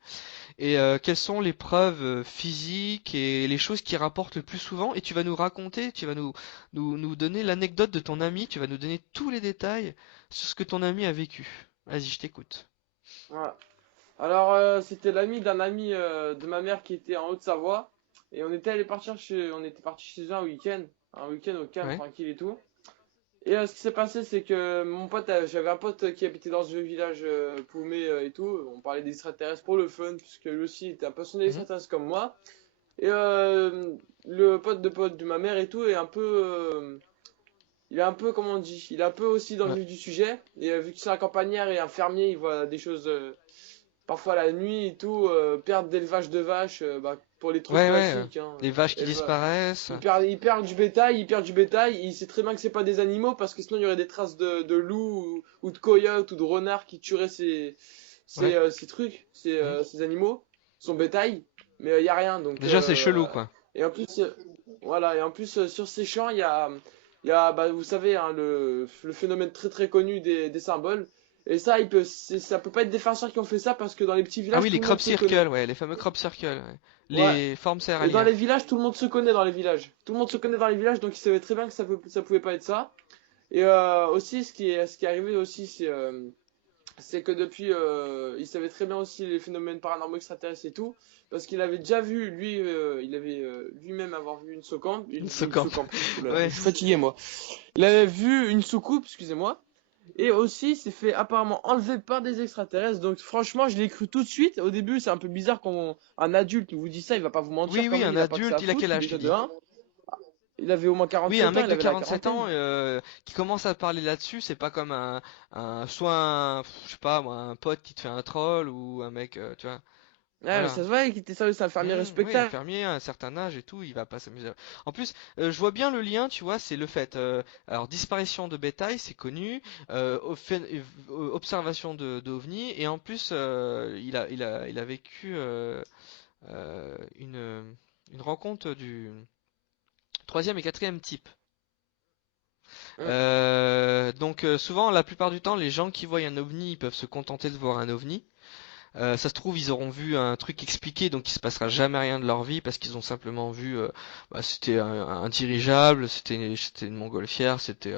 et quelles sont les preuves physiques et les choses qui rapportent le plus souvent et tu vas nous raconter, tu vas nous donner l'anecdote de ton ami, tu vas nous donner tous les détails sur ce que ton ami a vécu. Vas-y, je t'écoute. Voilà. Alors, c'était l'ami d'un ami de ma mère qui était en Haute-Savoie. Et on était parti chez eux un week-end au calme, Ouais. tranquille et tout. Et ce qui s'est passé, c'est que j'avais un pote qui habitait dans ce village paumé et tout. On parlait d'extraterrestres pour le fun, puisque lui aussi était un passionné Mhm. d'extraterrestres comme moi. Et le pote de ma mère et tout est un peu, il est un peu, comment on dit, il est un peu aussi dans le Ouais, vif du sujet. Et vu que c'est un campagnard et un fermier, il voit des choses parfois la nuit et tout, perte d'élevage de vaches, bah, pour les trucs ouais, classiques, hein, les vaches qui disparaissent. il perd du bétail, il sait très bien que c'est pas des animaux parce que sinon il y aurait des traces de loups ou de coyotes ou de renards qui tueraient Ouais. ces trucs, Mhm. ces animaux, son bétail, mais il y a rien donc Déjà, c'est chelou, quoi. et en plus voilà et en plus sur ces champs il y a bah, vous savez hein, le phénomène très très connu des symboles et ça ça peut pas être des farceurs qui ont fait ça parce que dans les petits Ah villages oui, les tout le crop monde se circles, connaît. ouais, les fameux crop circles, ouais. Ouais. Les formes Et dans céréalières. les villages, tout le monde se connaît dans les villages. Tout le monde se connaît dans les villages, donc ils savaient très bien que ça pouvait pas être ça. Et aussi, ce qui est arrivé aussi, c'est que depuis, il savait très bien aussi les phénomènes paranormaux extraterrestres et tout, parce qu'il avait déjà vu, lui, il avait lui-même avoir vu Une une socampe. soucoupe. Oulala, je Ouais. suis fatigué moi. Il avait vu une soucoupe, excusez-moi, et aussi, il s'est fait apparemment enlever par des extraterrestres. Donc, franchement, je l'ai cru tout de suite. Au début, c'est un peu bizarre quand un adulte vous dit ça. Il va pas vous mentir Oui, quand oui, même. un Il a pas que ça adulte, à il a quel foutre. âge, tu Déjà de dis? un. Il avait au moins Oui, un 47 ans. mec Il de avait la 47 ans quarantaine. qui commence à parler là-dessus, c'est pas comme soit je sais pas, moi, un pote qui te fait un troll ou un mec, tu vois. Ouais, mais Voilà. ça se voit qu'il était sérieux. C'est un fermier Oui, un respectable. fermier à un certain âge et tout, il va pas s'amuser. En plus, je vois bien le lien, tu vois, c'est le fait. Alors, disparition de bétail, c'est connu. Observation de d'OVNI et en plus, il a vécu une rencontre du troisième et quatrième type. Hum. Donc souvent, la plupart du temps, les gens qui voient un ovni, ils peuvent se contenter de voir un ovni. Ça se trouve, ils auront vu un truc expliqué, donc il se passera jamais rien de leur vie parce qu'ils ont simplement vu, c'était un dirigeable, c'était une montgolfière, c'était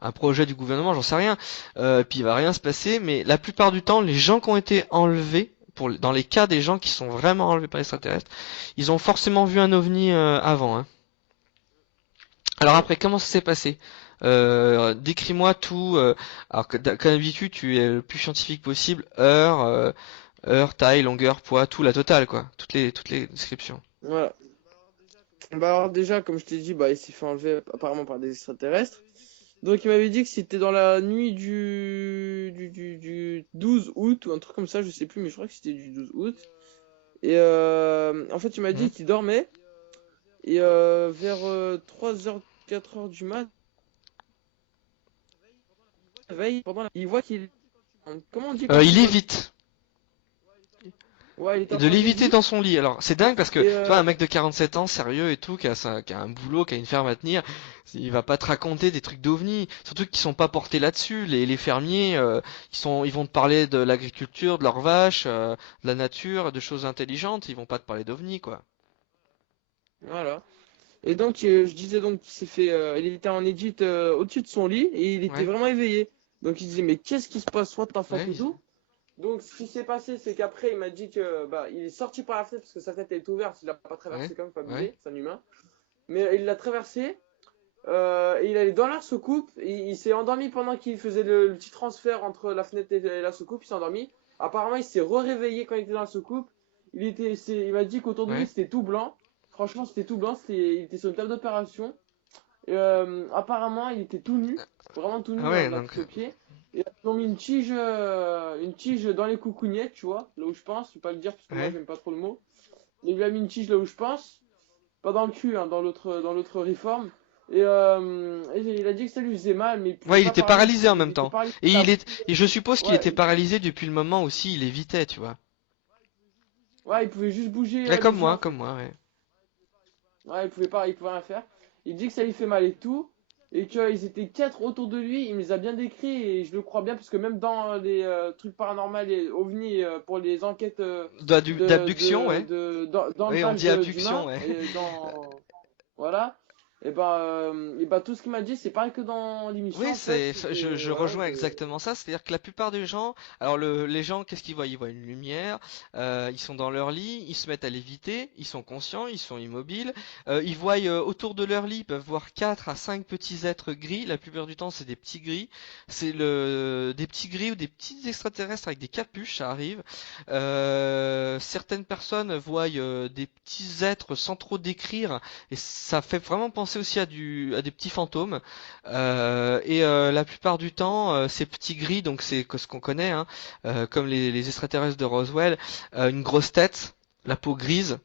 un projet du gouvernement, j'en sais rien. Puis il va rien se passer, mais la plupart du temps, les gens qui ont été enlevés, dans les cas des gens qui sont vraiment enlevés par les extraterrestres, ils ont forcément vu un ovni avant, hein. Alors Hum. après, comment ça s'est passé? Décris-moi tout. Alors que comme d'habitude, tu es le plus scientifique possible. Heure, taille, longueur, poids, tout la totale quoi. Toutes les descriptions. Voilà. Bah alors déjà, comme je t'ai dit, bah il s'est fait enlever apparemment par des extraterrestres. Donc il m'avait dit que c'était dans la nuit du 12 août ou un truc comme ça, je sais plus, mais je crois que c'était du 12 août. Et en fait, il m'a Mhm. dit qu'il dormait. Et vers 3h, 4h du mat, il réveille il voit qu'il. Comment on dit quand tu Il vois. évite. Ouais, il était Et en de train de l'éviter léviter. dans son lit. Alors c'est dingue parce que Et toi un mec de 47 ans sérieux et tout qui a un boulot, qui a une ferme à tenir, il va pas te raconter des trucs d'ovni, surtout qu'ils sont pas portés là-dessus. Les fermiers ils vont te parler de l'agriculture, de leurs vaches, de la nature, de choses intelligentes, ils vont pas te parler d'ovni quoi. voilà. Et donc, je disais donc qu'il s'est fait. Il était en edit au-dessus de son lit et il était Ouais, vraiment éveillé. Donc, il disait, mais qu'est-ce qui se passe? What the fuck ouais, et tout. Donc, ce qui s'est passé, c'est qu'après, il m'a dit que bah, il est sorti par la fenêtre parce que sa fenêtre est ouverte. Il l'a pas ouais, traversé comme, faut ouais, abuser, c'est un humain. Mais il l'a traversé. Et il allait dans la soucoupe. Il s'est endormi pendant qu'il faisait le petit transfert entre la fenêtre et la soucoupe. Il s'est endormi. Apparemment, il s'est réveillé quand il était dans la soucoupe. Il m'a dit qu'autour de lui, ouais. c'était tout blanc. Franchement, c'était tout blanc. Il était sur une table d'opération. Et, apparemment, il était tout nu. Vraiment tout nu, Ah hein, ouais, de la donc tête aux pieds. Et ils ont mis une tige dans les coucougnettes, tu vois, là où je pense. Je vais pas le dire parce que moi, ouais. j'aime pas trop le mot. Mais il lui a mis une tige là où je pense. Pas dans le cul, hein, dans l'autre réforme. Et il a dit que ça lui faisait mal, mais il pouvait Ouais, il pas était parler parce paralysé en qu'il même était temps. paralysé. Et je suppose qu'il Ouais, était paralysé depuis le moment aussi il évitait, tu vois. ouais, il pouvait juste bouger Ouais, les yeux en comme fait. moi, ouais. Ouais, il pouvait rien faire. Il dit que ça lui fait mal et tout. et qu'ils étaient quatre autour de lui. Il me les a bien décrits et je le crois bien parce que même dans les trucs paranormaux et ovnis pour les enquêtes D'abduction, ouais. dans le Oui, on page dit abduction, d'humains ouais. et dans voilà. Et ben tout ce qu'il m'a dit, c'est pas que dans l'émission Oui, en fait. je Voilà, rejoins exactement ça. C'est-à-dire que la plupart des gens, alors les gens, qu'est-ce qu'ils voient? Ils voient une lumière, ils sont dans leur lit, ils se mettent à léviter, ils sont conscients, ils sont immobiles, ils voient autour de leur lit, ils peuvent voir 4 à 5 petits êtres gris. La plupart du temps, c'est des petits gris. Des petits gris ou des petits extraterrestres avec des capuches, ça arrive. Certaines personnes voient des petits êtres sans trop décrire, et ça fait vraiment penser aussi à des petits fantômes. La plupart du temps, ces petits gris, donc c'est ce qu'on connaît, hein, comme les extraterrestres de Roswell, une grosse tête, la peau grise,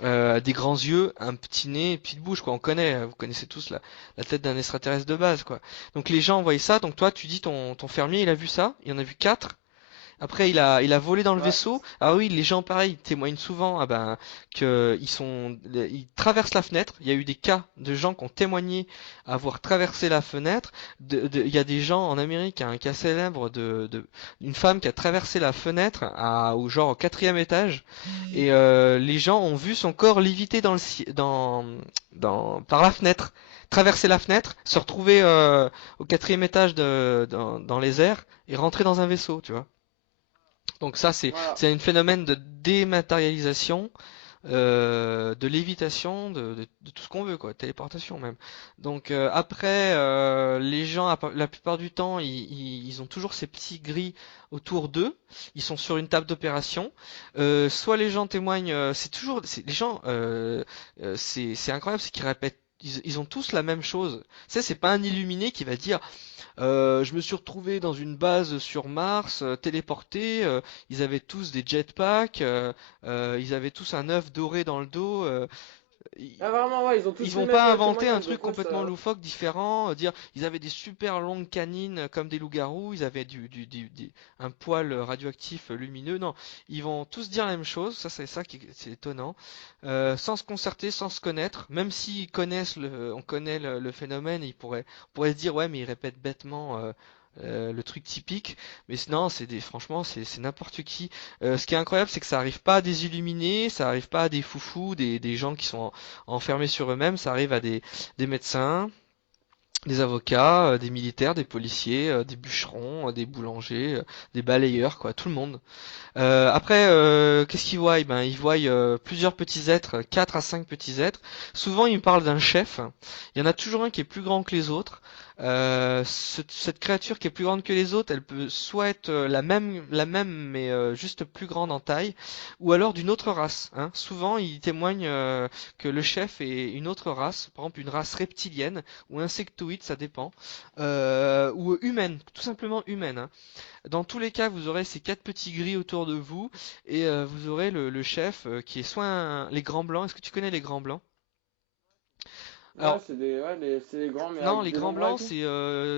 des grands yeux, un petit nez, une petite bouche, quoi. On connaît, vous connaissez tous la tête d'un extraterrestre de base, quoi. Donc les gens voient ça. Donc toi, tu dis ton fermier, il a vu ça, il en a vu quatre. Après, il a volé dans le ouais. vaisseau. Ah oui, les gens, pareil, témoignent souvent, ah ben, ils traversent la fenêtre. Il y a eu des cas de gens qui ont témoigné avoir traversé la fenêtre. Il y a des gens en Amérique, il y a un cas célèbre une femme qui a traversé la fenêtre au quatrième étage, et les gens ont vu son corps léviter par la fenêtre, traverser la fenêtre, se retrouver au quatrième étage dans les airs et rentrer dans un vaisseau, tu vois. Donc ça, Voilà. c'est un phénomène de dématérialisation, de lévitation, de tout ce qu'on veut, quoi, téléportation même. Donc après, les gens, la plupart du temps, ils ont toujours ces petits gris autour d'eux. Ils sont sur une table d'opération. Soit les gens témoignent, les gens, c'est incroyable, c'est qu'ils répètent. Ils ont tous la même chose. C'est pas un illuminé qui va dire je me suis retrouvé dans une base sur Mars, téléporté. Ils avaient tous des jetpacks, ils avaient tous un œuf doré dans le dos. Ah vraiment ouais, ils ont Ils tous les vont mêmes pas inventer un témoignages truc donc ouais complètement ça. loufoque, différent, dire ils avaient des super longues canines comme des loups-garous, ils avaient un poil radioactif lumineux. Non, ils vont tous dire la même chose. Ça, c'est ça qui c'est étonnant. Sans se concerter, sans se connaître, même s'ils connaissent on connaît le phénomène, on pourrait se dire ouais, mais ils répètent bêtement. Le truc typique, mais non, franchement, c'est n'importe qui. Ce qui est incroyable, c'est que ça arrive pas à des illuminés, ça arrive pas à des foufous, des gens qui sont enfermés sur eux-mêmes, ça arrive à des médecins, des avocats, des militaires, des policiers, des bûcherons, des boulangers, des balayeurs, quoi, tout le monde. Après, qu'est-ce qu'ils voient? Ben, ils voient plusieurs petits êtres, 4 à 5 petits êtres. Souvent, ils me parlent d'un chef. Il y en a toujours un qui est plus grand que les autres. Cette créature qui est plus grande que les autres, elle peut soit être la même, mais juste plus grande en taille, ou alors d'une autre race, hein. Souvent, ils témoignent que le chef est une autre race, par exemple une race reptilienne ou insectoïde, ça dépend, ou humaine, tout simplement humaine, hein. Dans tous les cas, vous aurez ces quatre petits gris autour de vous et vous aurez le chef qui est soit les grands blancs. Est-ce que tu connais les grands blancs? Ouais, Alors, c'est des grands mais non, avec les des grands longs bras et blancs, tout. c'est,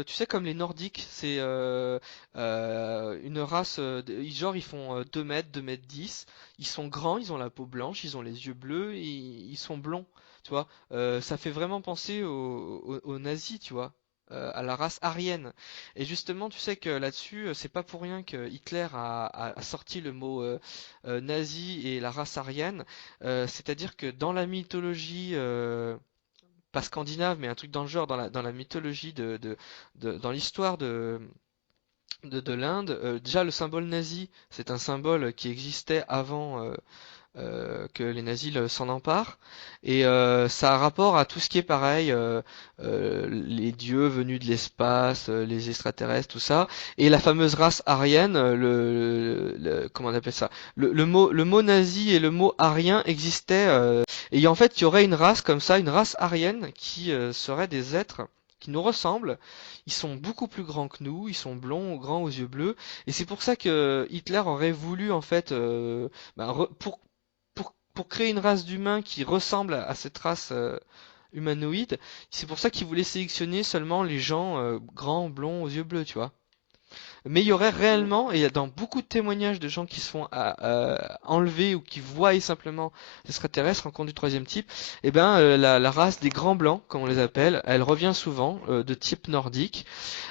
tu sais, comme les Nordiques, c'est une race, genre ils font 2 mètres, 2 mètres 10. Ils sont grands, ils ont la peau blanche, ils ont les yeux bleus, et ils sont blonds, tu vois. Ça fait vraiment penser aux nazis, tu vois. À la race aryenne. Et justement, tu sais que là-dessus, c'est pas pour rien que Hitler a sorti le mot nazi et la race aryenne. C'est-à-dire que dans la mythologie pas scandinave, mais un truc dans le genre, dans la mythologie dans l'histoire de l'Inde, déjà le symbole nazi, c'est un symbole qui existait avant que les nazis s'en emparent, et ça a rapport à tout ce qui est pareil, les dieux venus de l'espace, les extraterrestres, tout ça, et la fameuse race aryenne, comment on appelle ça, le mot nazi et le mot arien existaient, et en fait il y aurait une race comme ça, une race aryenne qui serait des êtres qui nous ressemblent. Ils sont beaucoup plus grands que nous, ils sont blonds, grands aux yeux bleus, et c'est pour ça que Hitler aurait voulu en fait, ben, pour créer une race d'humains qui ressemble à cette race humanoïde, c'est pour ça qu'il voulait sélectionner seulement les gens grands, blonds, aux yeux bleus, tu vois. Mais il y aurait Mm. réellement, et il y a dans beaucoup de témoignages de gens qui se font enlever ou qui voient simplement des extraterrestres, rencontre du troisième type, eh ben la race des grands blancs, comme on les appelle, elle revient souvent de type nordique.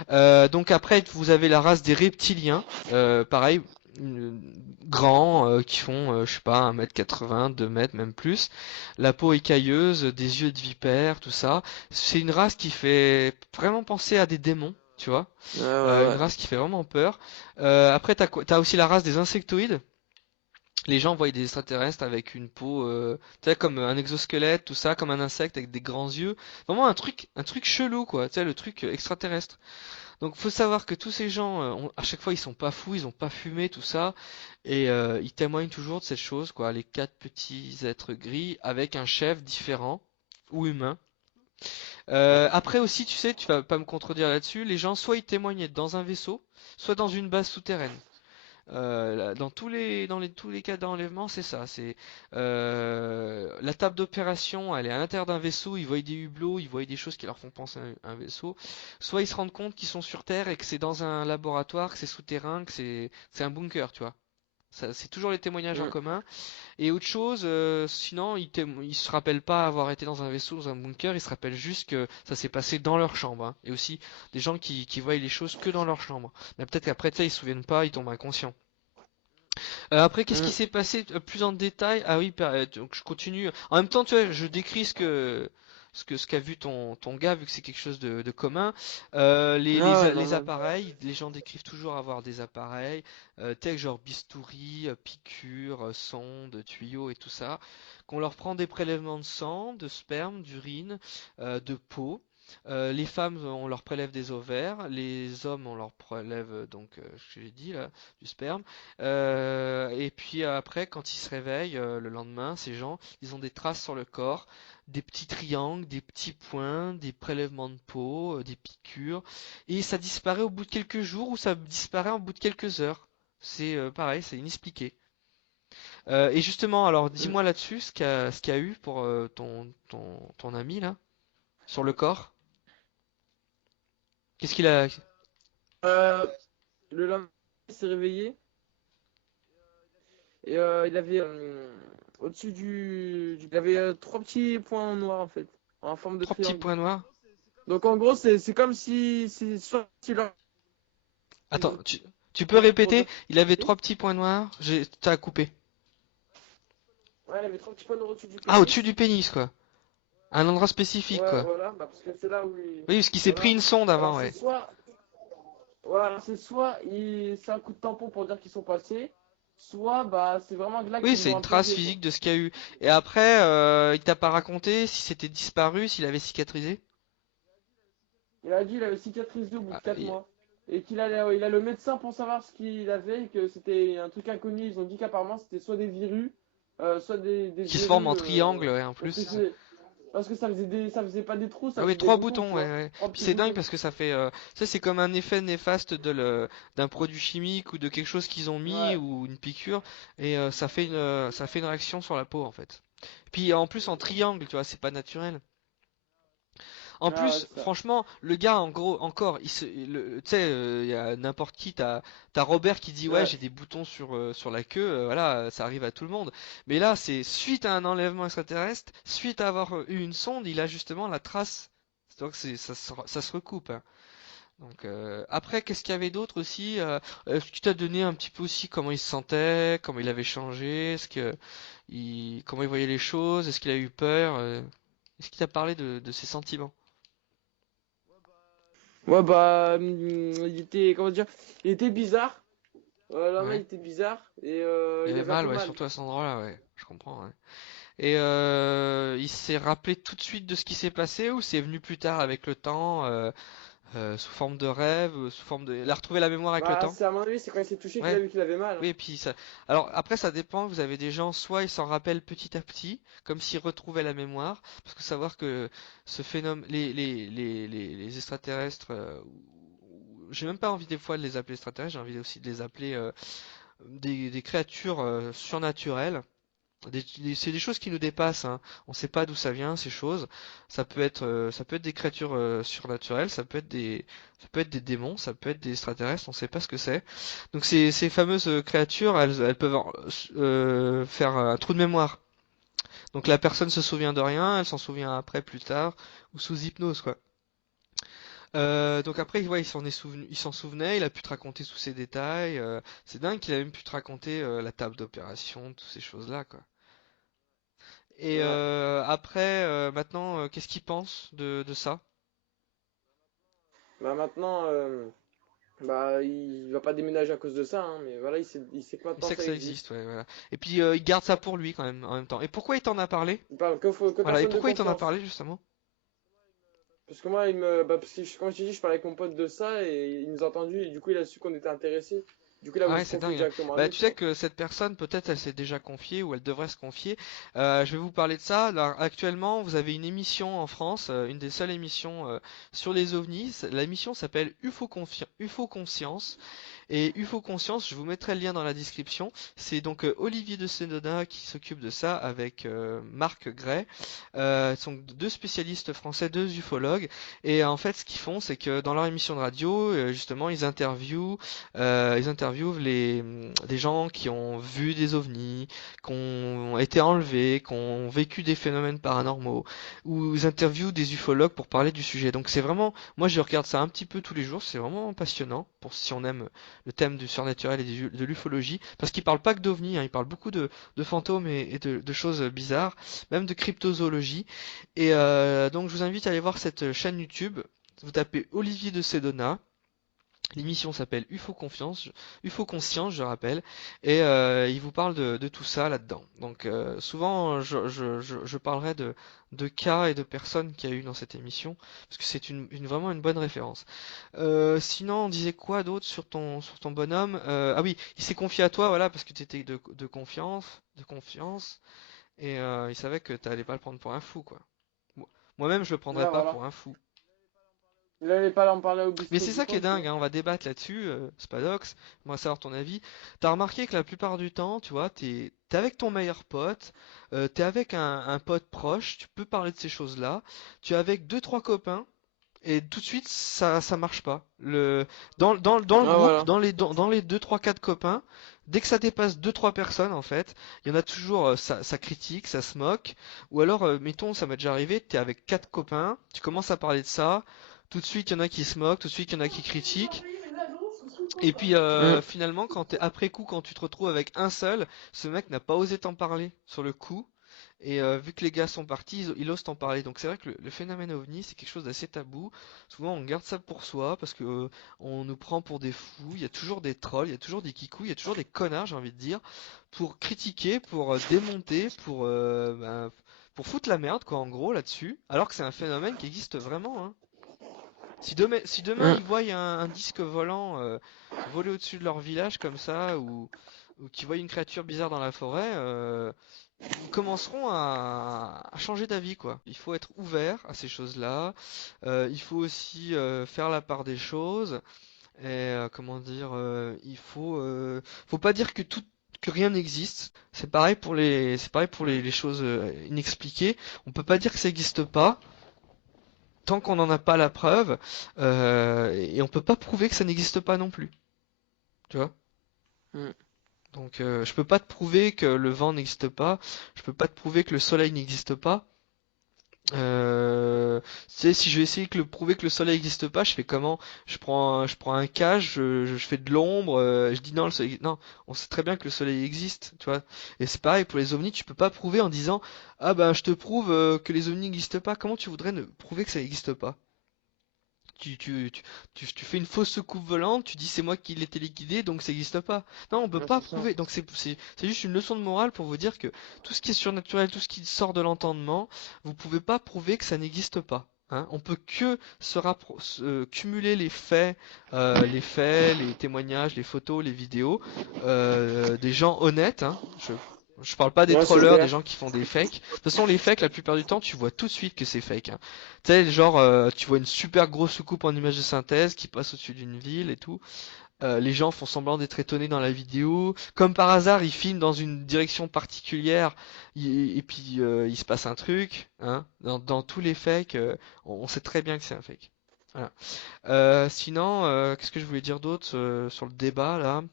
Donc après, vous avez la race des reptiliens, pareil, euh, grands, qui font, je sais pas, 1,80 m, 2 m, même plus. La peau écailleuse, des yeux de vipère, tout ça. C'est une race qui fait vraiment penser à des démons, tu vois. Ouais, ouais, Une ouais. race qui fait vraiment peur. Après, t'as aussi la race des insectoïdes. Les gens voient des extraterrestres avec une peau, tu sais, comme un exosquelette, tout ça, comme un insecte avec des grands yeux. Vraiment un truc chelou, quoi. Tu sais, le truc extraterrestre. Donc, faut savoir que tous ces gens, à chaque fois, ils sont pas fous, ils ont pas fumé, tout ça, et ils témoignent toujours de cette chose, quoi. Les quatre petits êtres gris avec un chef différent ou humain. Après aussi, tu sais, tu vas pas me contredire là-dessus. Les gens, soit ils témoignent dans un vaisseau, soit dans une base souterraine. Dans tous les cas d'enlèvement, c'est ça. C'est la table d'opération, elle est à l'intérieur d'un vaisseau. Ils voient des hublots, ils voient des choses qui leur font penser à un vaisseau. Soit ils se rendent compte qu'ils sont sur Terre et que c'est dans un laboratoire, que c'est souterrain, que c'est un bunker, tu vois. C'est toujours les témoignages en Mm. commun. Et autre chose, sinon ils se rappellent pas avoir été dans un vaisseau, dans un bunker. Ils se rappellent juste que ça s'est passé dans leur chambre, hein. Et aussi des gens qui voient les choses que dans leur chambre. Mais peut-être qu'après ça, ils se souviennent pas, ils tombent inconscients. Après, qu'est-ce qui Mm. s'est passé plus en détail? Ah oui, donc je continue. En même temps, tu vois, je décris ce qu'a vu ton gars, vu que c'est quelque chose de commun. Ah ouais, Les normal. appareils, les gens décrivent toujours avoir des appareils, tels genre bistouri, piqûres, sondes, tuyaux et tout ça. Qu'on leur prend des prélèvements de sang, de sperme, d'urine, de peau. Les femmes, on leur prélève des ovaires, les hommes, on leur prélève donc, je l'ai dit là, du sperme. Et puis après, quand ils se réveillent le lendemain, ces gens, ils ont des traces sur le corps, des petits triangles, des petits points, des prélèvements de peau, des piqûres, et ça disparaît au bout de quelques jours ou ça disparaît au bout de quelques heures. C'est pareil, c'est inexpliqué. Et justement, alors Mm. dis-moi là-dessus ce qu'il y a eu pour ton ami là, sur le corps. Qu'est-ce qu'il a? Euh, le lendemain, il s'est réveillé et il avait au-dessus il avait trois petits points noirs en fait, en forme de Trois petits triangle. points noirs. Donc en gros, c'est comme si c'est soit il leur Attends, ils ont tu peux pour répéter? dire. Il avait trois petits points noirs. T'as coupé. Ouais, il avait trois petits points noirs au-dessus du Ah, au-dessus pénis. du pénis, quoi. Un endroit spécifique, Ouais, quoi. voilà, bah, parce que c'est là où il. Oui, parce qu'il s'est pris Voilà. une sonde Alors avant, c'est ouais. soit. Voilà, c'est soit c'est un coup de tampon pour dire qu'ils sont passés, soit bah c'est vraiment là Oui, qu'ils c'est l'ont une trace implosé quoi. physique de ce qu'il y a eu. Et après, il t'a pas raconté si c'était disparu, s'il avait cicatrisé? Il a dit il avait cicatrisé au bout de Ah, 4 mois. Et il a le médecin pour savoir ce qu'il avait, et que c'était un truc inconnu. Ils ont dit qu'apparemment c'était soit des virus, soit des qui se forme en verrues. triangle, ouais, en Parce que plus. ça faisait ça faisait pas des trous, Ah ça oui, faisait des trois boutons, boutons, tu ouais, vois. ouais. Trois Puis petits c'est dingue boutons. parce que ça fait, ça c'est comme un effet néfaste d'un produit chimique ou de quelque chose qu'ils ont mis Ouais. ou une piqûre et ça fait une réaction sur la peau en fait. Puis en plus en triangle, tu vois, c'est pas naturel. En Ah ouais, plus, c'est ça. franchement, le gars, en gros, encore, tu sais, il y a n'importe qui, t'as Robert qui dit, ouais, Ouais. j'ai des boutons sur la queue, voilà, ça arrive à tout le monde. Mais là, c'est suite à un enlèvement extraterrestre, suite à avoir eu une sonde, il a justement la trace. Donc ça se recoupe, hein. Donc après, qu'est-ce qu'il y avait d'autre aussi? Est-ce que tu t'as donné un petit peu aussi comment il se sentait, comment il avait changé, comment il voyait les choses, est-ce qu'il a eu peur, est-ce qu'il t'a parlé de ses sentiments? Ouais, bah, il était, comment dire, il était bizarre. Le mec Ouais. était bizarre et Il il avait avait un mal, peu ouais, mal. surtout à cet endroit-là, ouais. Je comprends, ouais. Et il s'est rappelé tout de suite de ce qui s'est passé ou c'est venu plus tard avec le temps, sous forme de rêve, sous forme de... Il a retrouvé la mémoire avec le Bah, temps? c'est à mon avis, c'est quand il s'est touché qu'il a Ouais. vu qu'il avait mal, Oui, hein. et puis ça. Alors après, ça dépend. Vous avez des gens, soit ils s'en rappellent petit à petit, comme s'ils retrouvaient la mémoire, parce que savoir que ce phénomène, les extraterrestres, j'ai même pas envie des fois de les appeler extraterrestres, j'ai envie aussi de les appeler des créatures surnaturelles. C'est des choses qui nous dépassent, hein. On sait pas d'où ça vient, ces choses. Ça peut être des créatures surnaturelles, ça peut être des démons, ça peut être des extraterrestres, on sait pas ce que c'est. Donc ces fameuses créatures, elles peuvent faire un trou de mémoire. Donc la personne se souvient de rien, elle s'en souvient après, plus tard, ou sous hypnose, quoi. Donc après, ouais, il s'en souvenait, il a pu te raconter tous ces détails. C'est dingue qu'il a même pu te raconter la table d'opération, toutes ces choses-là, quoi. Et Ouais. après, maintenant, qu'est-ce qu'il pense de ça? Bah maintenant, bah il va pas déménager à cause de ça, hein, mais voilà, il sait que Il maintenant sait que ça ça existe, existe. ouais, voilà. Et puis il garde ça pour lui quand même, en même temps. Et pourquoi il t'en a parlé? Il parle que Voilà, et personne de pourquoi il t'en a confiance. parlé justement? Parce que moi, parce que, comme je t'ai dit, je parlais avec mon pote de ça et il nous a entendu et du coup il a su qu'on était intéressés. Du coup il a Ah voulu ouais, se c'est confier dingue, hein. directement à Bah, nous, tu tu sais vois. que cette personne, peut-être, elle s'est déjà confiée ou elle devrait se confier. Je vais vous parler de ça. Alors, actuellement, vous avez une émission en France, une des seules émissions sur les ovnis. L'émission s'appelle UFO Conscience. Et UFO Conscience, je vous mettrai le lien dans la description. C'est donc Olivier de Sedona qui s'occupe de ça avec Marc Gray. Ce sont deux spécialistes français, deux ufologues. Et en fait, ce qu'ils font, c'est que dans leur émission de radio, justement, ils interviewent des gens qui ont vu des ovnis, qui ont été enlevés, qui ont vécu des phénomènes paranormaux, ou ils interviewent des ufologues pour parler du sujet. Donc c'est vraiment, moi je regarde ça un petit peu tous les jours, c'est vraiment passionnant pour si on aime le thème du surnaturel et de l'ufologie, parce qu'ils parlent pas que d'ovnis, hein, ils parlent beaucoup de fantômes et de choses bizarres, même de cryptozoologie. Et donc je vous invite à aller voir cette chaîne YouTube. Vous tapez Olivier de Sedona. L'émission s'appelle UFO Conscience, je rappelle, et il vous parle de tout ça là-dedans. Donc souvent, je parlerai de cas et de personnes qu'il y a eu dans cette émission, parce que c'est vraiment une bonne référence. Sinon, on disait quoi d'autre sur ton bonhomme? Ah oui, il s'est confié à toi, voilà, parce que tu étais de confiance, et il savait que tu allais pas le prendre pour un fou, quoi. Moi-même, je le prendrais Là pas voilà. pour un fou. Il allait pas en parler au Mais bistrot c'est du ça qui est coin, tu dingue, vois. hein, on va débattre là-dessus, Spadox, on va savoir ton avis. T'as remarqué que la plupart du temps, tu vois, t'es avec ton meilleur pote, t'es avec un pote proche, tu peux parler de ces choses-là, tu es avec deux, trois copains, et tout de suite, ça marche pas. Dans le Ah groupe, voilà. dans les deux, trois, quatre copains, dès que ça dépasse deux, trois personnes, en fait, il y en a toujours, ça critique, ça se moque, ou alors, mettons, ça m'est déjà arrivé, t'es avec quatre copains, tu commences à parler de ça, tout de suite, il y en a qui se moquent, tout de suite, il y en a qui critiquent, et puis, Mm. finalement, après coup, quand tu te retrouves avec un seul, ce mec n'a pas osé t'en parler sur le coup, et vu que les gars sont partis, ils osent en parler. Donc c'est vrai que le phénomène ovni, c'est quelque chose d'assez tabou. Souvent on garde ça pour soi parce que on nous prend pour des fous. Il y a toujours des trolls, il y a toujours des kikous, il y a toujours des connards, j'ai envie de dire, pour critiquer, pour démonter, pour foutre la merde quoi en gros là-dessus. Alors que c'est un phénomène qui existe vraiment, hein. Si demain Mm. ils voient un disque volant voler au-dessus de leur village comme ça, ou qu'ils voient une créature bizarre dans la forêt, ils commenceront à changer d'avis, quoi. Il faut être ouvert à ces choses-là. Il faut aussi faire la part des choses. Et comment dire, faut pas dire que rien n'existe. C'est pareil pour les choses inexpliquées. On peut pas dire que ça n'existe pas tant qu'on n'en a pas la preuve, et on peut pas prouver que ça n'existe pas non plus. Tu vois? Mm. Donc je peux pas te prouver que le vent n'existe pas, je peux pas te prouver que le soleil n'existe pas. Tu sais, si je vais essayer de prouver que le soleil n'existe pas, je fais comment? Je prends un cage, je fais de l'ombre, je dis non, le soleil, non, on sait très bien que le soleil existe, tu vois. Et c'est pareil pour les ovnis, tu peux pas prouver en disant, ah ben je te prouve que les ovnis n'existent pas. Comment tu voudrais ne prouver que ça n'existe pas? Tu, tu, tu, tu fais une fausse soucoupe volante, tu dis c'est moi qui l'ai téléguidé, donc ça n'existe pas. Non, on peut Ouais, pas c'est ça. prouver. Donc c'est juste une leçon de morale pour vous dire que tout ce qui est surnaturel, tout ce qui sort de l'entendement, vous pouvez pas prouver que ça n'existe pas. Hein. On peut que cumuler les faits, les témoignages, les photos, les vidéos des gens honnêtes. Hein. Je parle pas des Ouais, c'est trollers, des clair. gens qui font des fakes. De toute façon, les fakes, la plupart du temps, tu vois tout de suite que c'est fake. Hein. Tu sais, genre, tu vois une super grosse soucoupe en image de synthèse qui passe au-dessus d'une ville et tout. Les gens font semblant d'être étonnés dans la vidéo. Comme par hasard, ils filment dans une direction particulière et puis il se passe un truc. Hein. Dans tous les fakes, on sait très bien que c'est un fake. Voilà. Sinon, qu'est-ce que je voulais dire d'autre sur le débat là?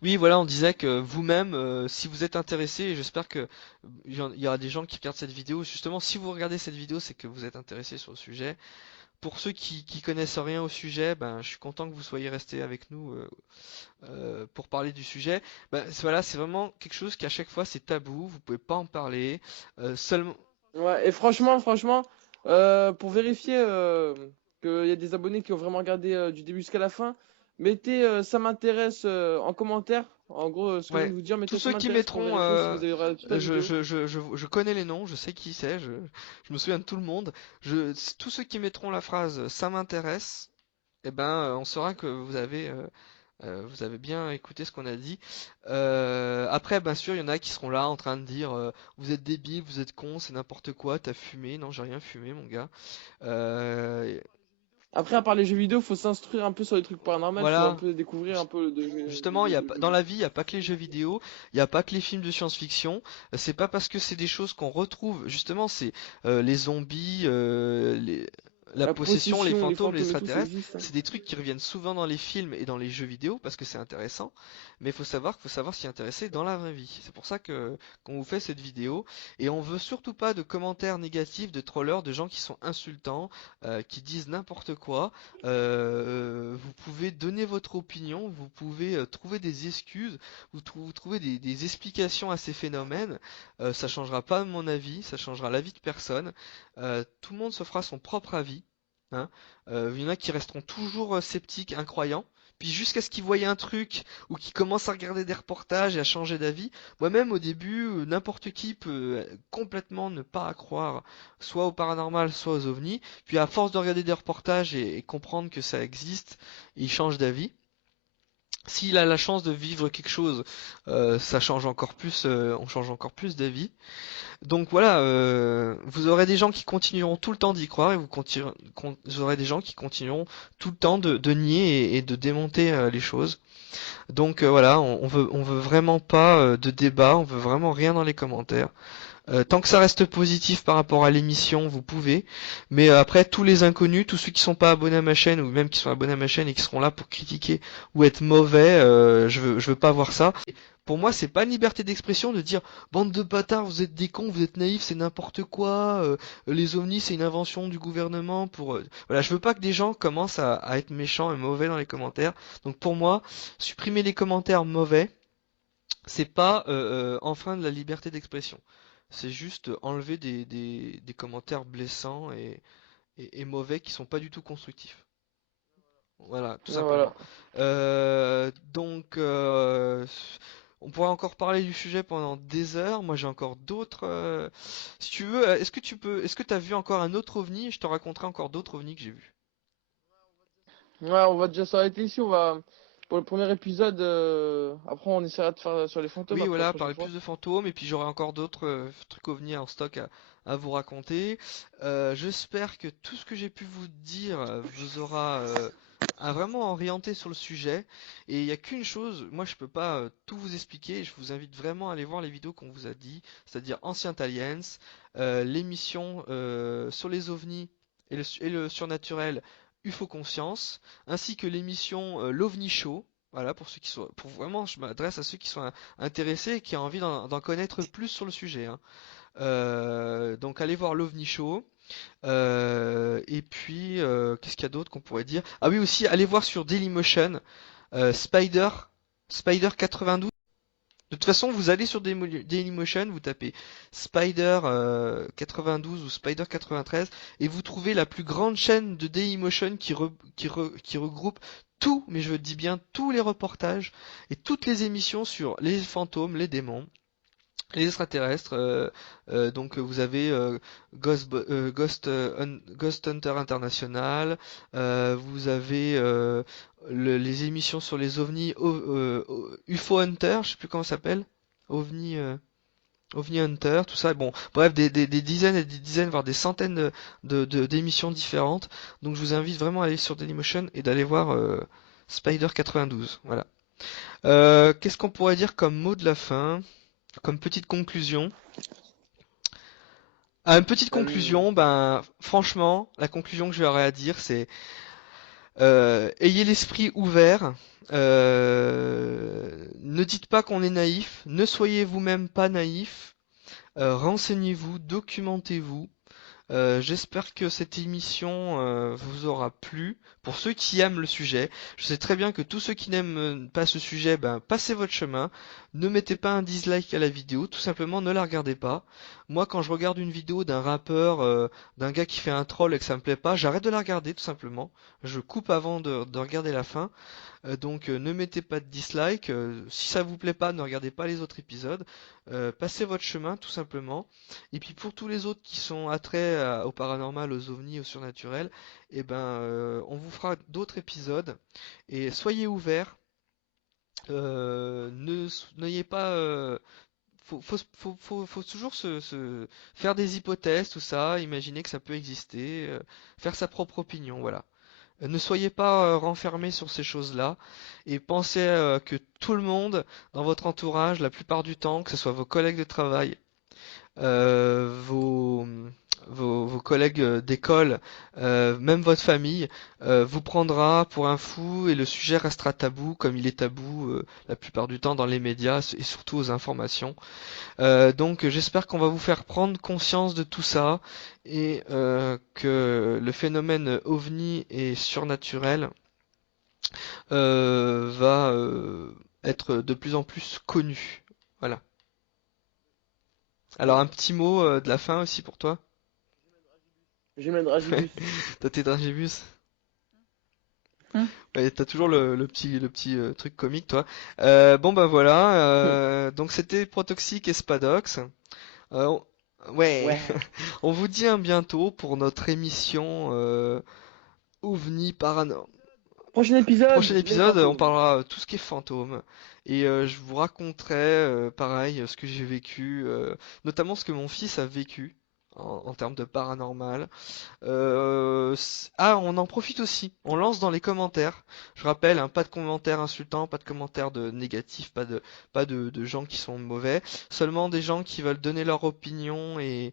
Oui, voilà, on disait que vous-même, si vous êtes intéressé, et j'espère que il y aura des gens qui regardent cette vidéo, justement, si vous regardez cette vidéo, c'est que vous êtes intéressé sur le sujet. Pour ceux qui connaissent rien au sujet, ben, je suis content que vous soyez restés avec nous pour parler du sujet. Ben, voilà, c'est vraiment quelque chose qui à chaque fois c'est tabou, vous pouvez pas en parler. Seulement, Ouais, et franchement, pour vérifier qu'il y a des abonnés qui ont vraiment regardé du début jusqu'à la fin, mettez ça m'intéresse en commentaire. En gros, ce que je viens ouais, de vous dire, tous mettez ça ceux qui m'intéresse pour mettront, vérifier si vous avez regardé toute la vidéo. je connais les noms, je sais qui c'est, je me souviens de tout le monde. Tous ceux qui mettront la phrase ça m'intéresse, eh ben, on saura que vous avez bien écouté ce qu'on a dit. Après, bien sûr, il y en a qui seront là en train de dire vous êtes débile, vous êtes con, c'est n'importe quoi, t'as fumé. Non, j'ai rien fumé, mon gars. Euh, Après, à part les jeux vidéo, faut s'instruire un peu sur les trucs paranormaux, faut un voilà. peu découvrir un peu Justement, dans la vie, il n'y a pas que les jeux vidéo, il n'y a pas que les films de science-fiction. C'est pas parce que c'est des choses qu'on retrouve, justement, c'est les zombies, la la possession, les possession, les fantômes, les fantômes et tout, ça extraterrestres. existe, hein. C'est des trucs qui reviennent souvent dans les films et dans les jeux vidéo parce que c'est intéressant. Mais faut savoir s'y intéresser dans la vraie vie. C'est pour ça que qu'on vous fait cette vidéo. Et on veut surtout pas de commentaires négatifs, de trollers, de gens qui sont insultants, qui disent n'importe quoi. Vous pouvez donner votre opinion, vous pouvez trouver des excuses, vous trouvez des explications à ces phénomènes. Ça changera pas mon avis, ça changera l'avis de personne. Tout le monde se fera son propre avis. Hein. Il y en a qui resteront toujours sceptiques, incroyants. Puis jusqu'à ce qu'ils voient un truc ou qu'ils commencent à regarder des reportages et à changer d'avis. Moi-même au début, n'importe qui peut complètement ne pas croire soit au paranormal, soit aux ovnis. Puis à force de regarder des reportages et comprendre que ça existe, il change d'avis. S'il a la chance de vivre quelque chose, ça change encore plus, on change encore plus d'avis. Donc voilà, vous aurez des gens qui continueront tout le temps d'y croire et vous aurez des gens qui continueront tout le temps de nier et de démonter les choses. Donc voilà, on veut vraiment pas de débat, on veut vraiment rien dans les commentaires. Tant que ça reste positif par rapport à l'émission, vous pouvez. Mais après, tous les inconnus, tous ceux qui sont pas abonnés à ma chaîne ou même qui sont abonnés à ma chaîne et qui seront là pour critiquer ou être mauvais, je veux pas voir ça. Pour moi, c'est pas une liberté d'expression de dire bande de bâtards, vous êtes des cons, vous êtes naïfs, c'est n'importe quoi. Les ovnis, c'est une invention du gouvernement pour. Voilà, je veux pas que des gens commencent à être méchants et mauvais dans les commentaires. Donc pour moi, supprimer les commentaires mauvais, c'est pas enfreindre la liberté d'expression. C'est juste enlever des commentaires blessants et mauvais qui sont pas du tout constructifs. Voilà, tout Ouais, voilà. simplement. Donc, on pourrait encore parler du sujet pendant des heures. Moi, j'ai encore d'autres. Si tu veux, est-ce que t'as vu encore un autre ovni? Je te raconterai encore d'autres ovnis que j'ai vus. Ouais, on va déjà s'arrêter ici. On va pour le premier épisode. Après, on essaiera de faire sur les fantômes Oui, après la voilà, prochaine parler fois. plus de fantômes, et puis j'aurai encore d'autres trucs ovnis en stock à vous raconter. J'espère que tout ce que j'ai pu vous dire vous aura vraiment orienté sur le sujet. Et il n'y a qu'une chose, moi je peux pas tout vous expliquer, je vous invite vraiment à aller voir les vidéos qu'on vous a dit, c'est-à-dire Ancient Aliens, l'émission sur les ovnis et le surnaturel UFO Conscience, ainsi que l'émission l'OVNI Show. Voilà, pour vraiment, je m'adresse à ceux qui sont intéressés et qui ont envie d'en connaître plus sur le sujet. Hein. Donc allez voir l'OVNI Show. Et puis, qu'est-ce qu'il y a d'autre qu'on pourrait dire? Ah oui, aussi, allez voir sur Dailymotion, euh, Spider, Spider 92. De toute façon, vous allez sur Dailymotion, vous tapez Spider 92 ou Spider 93 et vous trouvez la plus grande chaîne de Dailymotion qui regroupe tout, mais je dis bien tous les reportages et toutes les émissions sur les fantômes, les démons, les extraterrestres. Donc vous avez Ghost Hunter International, vous avez les émissions sur les ovnis, UFO Hunter, je sais plus comment ça s'appelle, OVNI, OVNI Hunter, tout ça. Bon, bref, des dizaines et des dizaines, voire des centaines d'émissions différentes. Donc je vous invite vraiment à aller sur Dailymotion et d'aller voir Spider 92, voilà. Qu'est-ce qu'on pourrait dire comme mot de la fin, comme petite conclusion? Une petite Euh, conclusion, ben franchement, la conclusion que j'aurais à dire, c'est ayez l'esprit ouvert. Ne dites pas qu'on est naïf, ne soyez vous-même pas naïf. Renseignez-vous, documentez-vous. J'espère que cette émission vous aura plu. Pour ceux qui aiment le sujet, je sais très bien que tous ceux qui n'aiment pas ce sujet, ben passez votre chemin. Ne mettez pas un dislike à la vidéo, tout simplement ne la regardez pas. Moi, quand je regarde une vidéo d'un rappeur, d'un gars qui fait un troll et que ça me plaît pas, j'arrête de la regarder tout simplement. Je coupe avant de regarder la fin. Donc ne mettez pas de dislike. Si ça vous plaît pas, ne regardez pas les autres épisodes. Passez votre chemin tout simplement. Et puis pour tous les autres qui sont attraits au paranormal, aux ovnis, au surnaturel, eh ben on vous fera d'autres épisodes. Et soyez ouverts. N'ayez pas. Faut toujours faire des hypothèses, tout ça, imaginer que ça peut exister, faire sa propre opinion, voilà. Ne soyez pas renfermés sur ces choses-là et pensez que tout le monde dans votre entourage, la plupart du temps, que ce soit vos collègues de travail, euh, vos, vos collègues d'école, même votre famille, vous prendra pour un fou et le sujet restera tabou comme il est tabou la plupart du temps dans les médias et surtout aux informations. Donc j'espère qu'on va vous faire prendre conscience de tout ça et que le phénomène ovni et surnaturel va être de plus en plus connu. Voilà. Alors un petit mot de la fin aussi pour toi. Je mène Dragibus. Toi t'es Dragibus. Hein. Ouais, t'as toujours le petit truc comique toi. Bon bah voilà. Donc c'était Protoxic et Spadox. Euh, ouais. Ouais. On vous dit à bientôt pour notre émission OVNI Paranormal. Prochain épisode. Prochain les épisode, on fantômes. parlera tout ce qui est fantôme. Et je vous raconterai, pareil, ce que j'ai vécu, notamment ce que mon fils a vécu en termes de paranormal. Ah, on en profite aussi. On lance dans les commentaires. Je rappelle, hein, pas de commentaires insultants, pas de commentaires négatifs, pas de gens qui sont mauvais. Seulement des gens qui veulent donner leur opinion et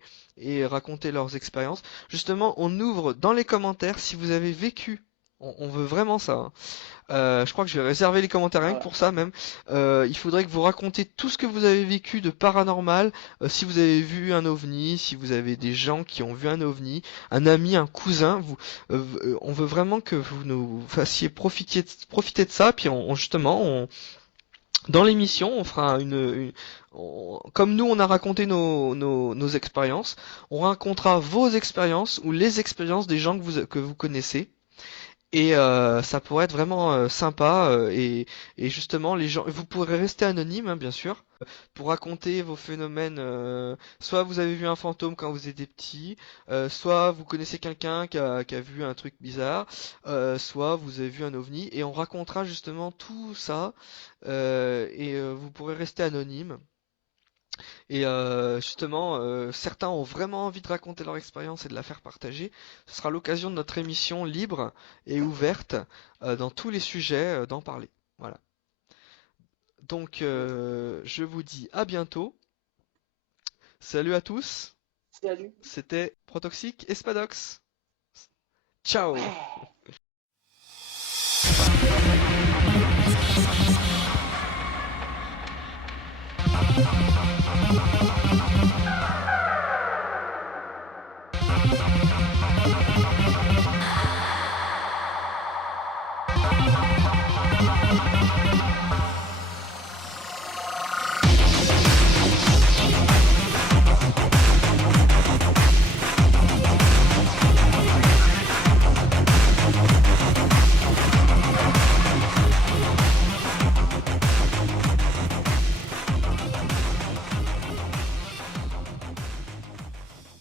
raconter leurs expériences. Justement, on ouvre dans les commentaires si vous avez vécu. On veut vraiment ça, hein. Je crois que je vais réserver les commentaires rien que Voilà. pour ça même. Il faudrait que vous racontiez tout ce que vous avez vécu de paranormal. Si vous avez vu un ovni, si vous avez des gens qui ont vu un ovni, un ami, un cousin, on veut vraiment que vous nous fassiez profiter de ça. Puis justement, dans l'émission, on fera comme nous on a raconté nos expériences, on racontera vos expériences ou les expériences des gens que vous connaissez. Et ça pourrait être vraiment sympa et justement les gens, vous pourrez rester anonyme hein, bien sûr pour raconter vos phénomènes. Soit vous avez vu un fantôme quand vous étiez petit, soit vous connaissez quelqu'un qui a vu un truc bizarre, soit vous avez vu un ovni et on racontera justement tout ça et vous pourrez rester anonyme. Et justement, certains ont vraiment envie de raconter leur expérience et de la faire partager. Ce sera l'occasion de notre émission libre et ouverte dans tous les sujets d'en parler. Voilà. Donc, je vous dis à bientôt. Salut à tous. Salut. C'était Protoxic et Spadox. Ciao.